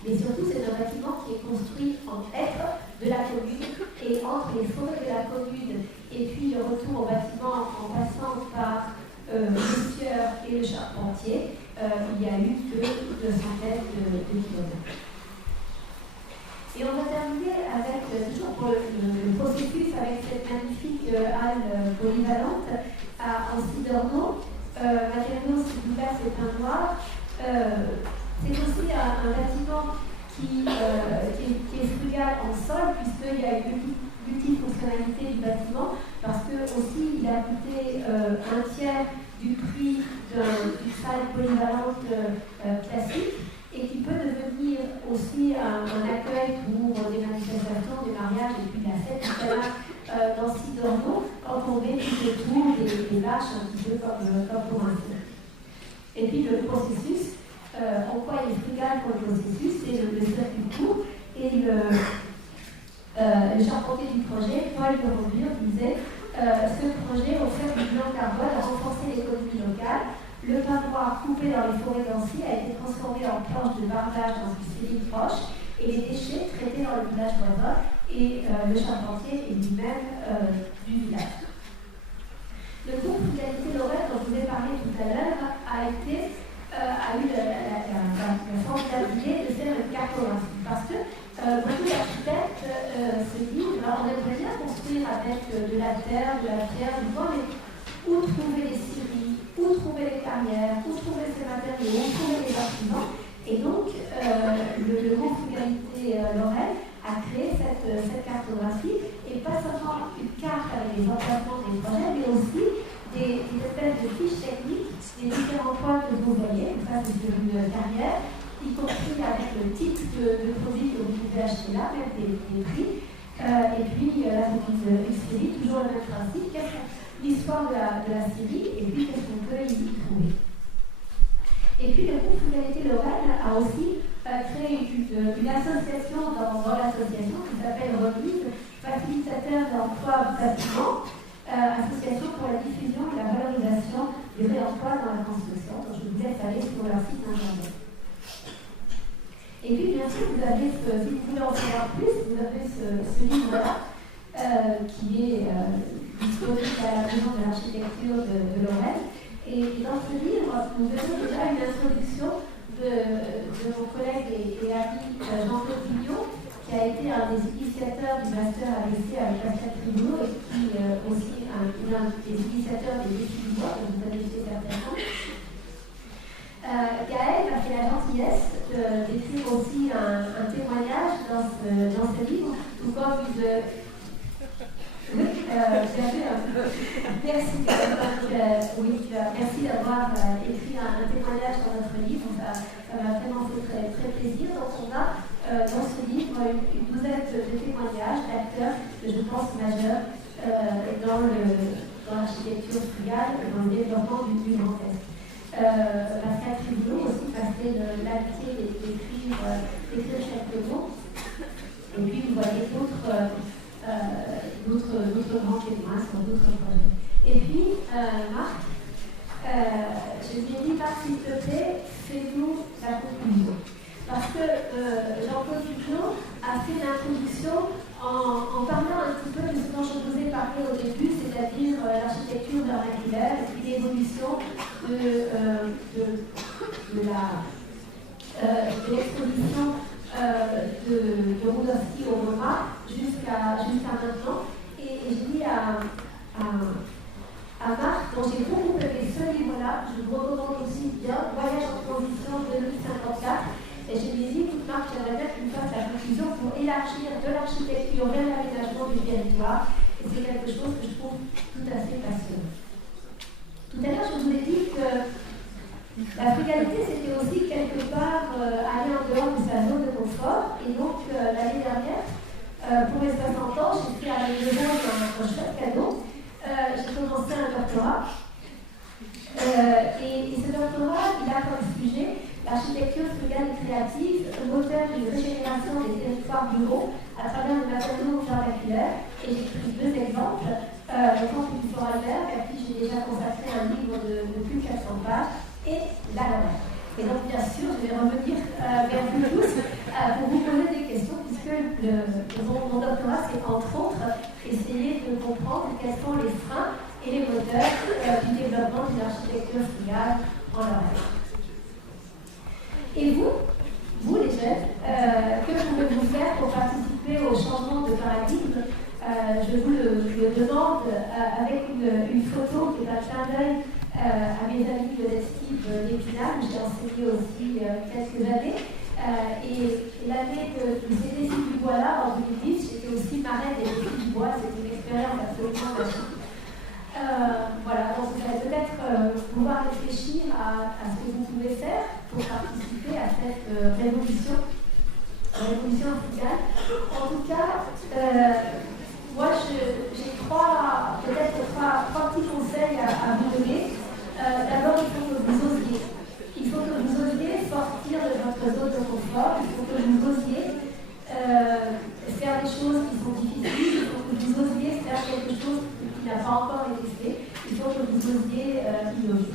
mais surtout c'est un bâtiment qui est construit en hêtre de la commune et entre les forêts de la commune et puis le retour au bâtiment en passant par le sieur et le charpentier, il y a eu que 2 centaines de kilomètres. Et on va terminer avec, toujours pour le processus, avec cette magnifique halle polyvalente en Cidorno. Matériaux, c'est un noir. C'est aussi un bâtiment qui est frugal en sol, puisqu'il y a une multifonctionnalité du bâtiment, parce que aussi il a coûté un tiers du prix d'une salle polyvalente classique, et qui peut devenir aussi un accueil pour des manifestations, des mariages et puis la fête du canard dans Cidorno, quand on met tout autour des vaches, un petit peu comme pour un film. Et puis le processus, en quoi il est frugal pour le processus, c'est le circuit court. Et le charpentier du projet, Paul de Robure, disait ce projet, au fait du bilan carbone, a renforcé l'économie locale. Le pavois coupé dans les forêts d'Ancy a été transformé en planche de bardage dans une série proche et les déchets traités dans le village voisin. Et le charpentier est lui-même du village. Le groupe Frugalité Lorraine, dont je vous ai parlé tout à l'heure, a eu la formidable idée de faire une cartographie. Parce que beaucoup d'architectes se disent on aimerait bien construire avec de la terre, du bois, mais où trouver les scieries, où trouver les carrières, où trouver ces matériaux, où trouver les bâtiments. Et donc, le groupe Frugalité Lorraine a créé cette cartographie, et pas seulement une carte avec les emplacements des projets, mais aussi des espèces de fiches techniques des différents points que vous voyez, donc ça c'est sur une carrière, y compris avec le type de produit que vous pouvez acheter là, même des prix. Et puis là c'est une série, toujours le même principe, l'histoire de la série, et puis qu'est-ce qu'on peut y trouver. Et puis le groupe Frugalité Lorraine a aussi créé une association dans l'association qui s'appelle Remise, facilitateur d'emploi bâtiment, association pour la diffusion et la valorisation du réemploi dans la construction. Donc je vous laisse aller sur leur site internet. Et puis bien sûr, vous avez, si vous voulez en savoir plus, vous avez ce livre-là qui est historique à la maison de l'architecture de Lorraine. Et dans ce livre, nous avons déjà une introduction de mon collègue et ami Jean-Claude Pignot, qui a été un des initiateurs du master ABC avec Pascal Tribunot et qui est aussi un des initiateurs des défis du bois, que vous avez fait certainement. Gaël a fait la gentillesse d'écrire aussi un témoignage dans ce livre, tout comme une... Oui, merci d'avoir écrit un témoignage dans notre livre, ça m'a vraiment fait très, très plaisir. Donc on a dans ce livre une douzaine de témoignages d'acteurs que je pense majeurs dans l'architecture frugale et dans le développement du Grand Est. Pascal Tribunot aussi passait l'amitié d'écrire chaque mot. Et puis vous voyez d'autres grands témoins sur d'autres projets. Et puis, Marc, je lui ai dit, Marc, s'il te plaît, fais-nous la conclusion. Parce que Jean-Claude Pignot a fait l'introduction en parlant un petit peu de ce dont je vous ai parlé au début, c'est-à-dire l'architecture vernaculaire et puis l'évolution de l'exposition de Rudowski au MoMA jusqu'à maintenant. Et j'ai dit à Marc, dont j'ai beaucoup aimé ce livre-là, je vous recommande aussi bien, Voyage en transition 2054. Et je lui ai dit, écoute Marc, j'aimerais bien que tu me fasses la conclusion pour élargir de l'architecture vers l'aménagement du territoire. Et c'est quelque chose que je trouve tout à fait passionnant. Tout à l'heure, je vous ai dit que la frugalité, c'était aussi quelque part aller en dehors de sa zone de confort. Et donc, l'année dernière, pour mes 60 ans, j'ai fait à l'école un chouette cadeau. J'ai commencé un doctorat. Et ce doctorat, il a comme sujet l'architecture frugale et créative, moteur d'une régénération des territoires ruraux à travers le matériau vernaculaire. Et j'ai pris deux exemples. Le campus du Vorarlberg, à qui j'ai déjà consacré un livre de plus de 400 pages, et la Lorraine. Et donc, bien sûr, je vais revenir vers vous tous pour vous poser des questions, puisque mon doctorat, c'est entre autres essayer de comprendre quels sont les freins et les moteurs du développement de l'architecture frugale en Lorraine. Et vous les jeunes, que pouvez-vous faire pour participer au changement de paradigme? Je vous le demande avec une photo qui est un clin d'œil à mes amis de l'Estime d'Épinal, où j'ai enseigné aussi quelques années. Et l'année de ces défis du bois-là, en 2010, j'étais aussi marraine des défis du bois, c'était une expérience absolument magique. Voilà, donc vous allez peut-être pouvoir réfléchir à ce que vous pouvez faire pour participer à cette révolution frugale. En tout cas, moi j'ai trois petits conseils à vous donner. D'abord, il faut que vous osiez. Il faut que vous osiez sortir de votre zone de confort. Il faut que vous osiez faire des choses qui sont difficiles. Il faut que vous osiez faire quelque chose qui n'a pas encore été fait. Il faut que vous osiez innover.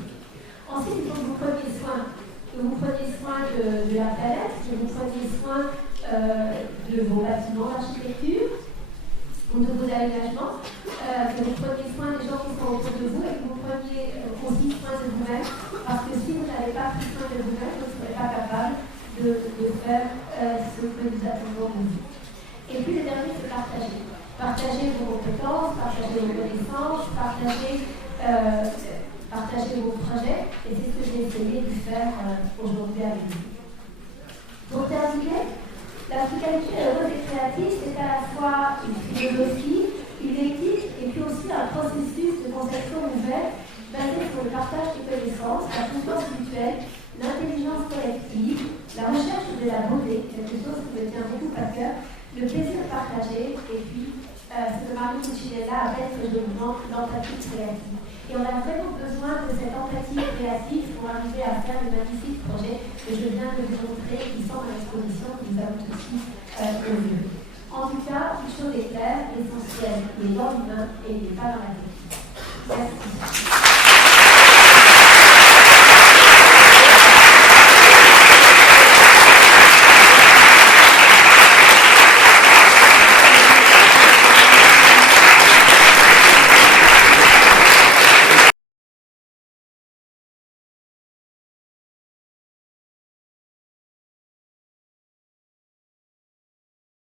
Ensuite, il faut que vous preniez soin. Que vous preniez soin de la planète, que vous preniez soin de vos bâtiments d'architecture ou de vos aménagements, que vous preniez soin des gens qui sont autour de vous et que vous preniez aussi soin de vous-même, parce que si vous n'avez pas pris soin de vous-même, vous ne serez pas capable de faire ce que nous attendons de vous. Et puis le dernier, c'est partager. Partager vos compétences, partager vos connaissances, partager vos projets, et c'est ce que j'ai essayé de faire aujourd'hui avec vous. Pour terminer, la frugalité heureuse et créative, c'est à la fois une philosophie, une éthique, et puis aussi un processus de conception ouverte le partage des connaissances, la confiance mutuelle, l'intelligence collective, la recherche de la beauté, quelque chose qui me tient beaucoup à cœur, le plaisir partagé, et puis ce que Marie Cucinella appelle très joliment l'empathie créative. Et on a vraiment besoin de cette empathie créative pour arriver à faire le magnifique projet que je viens de vous montrer, qui sont à l'exposition que nous avons aussi au lieu. En tout cas, une chose est claire, l'essentiel, il est dans l'humain et il n'est pas dans la technique. Merci.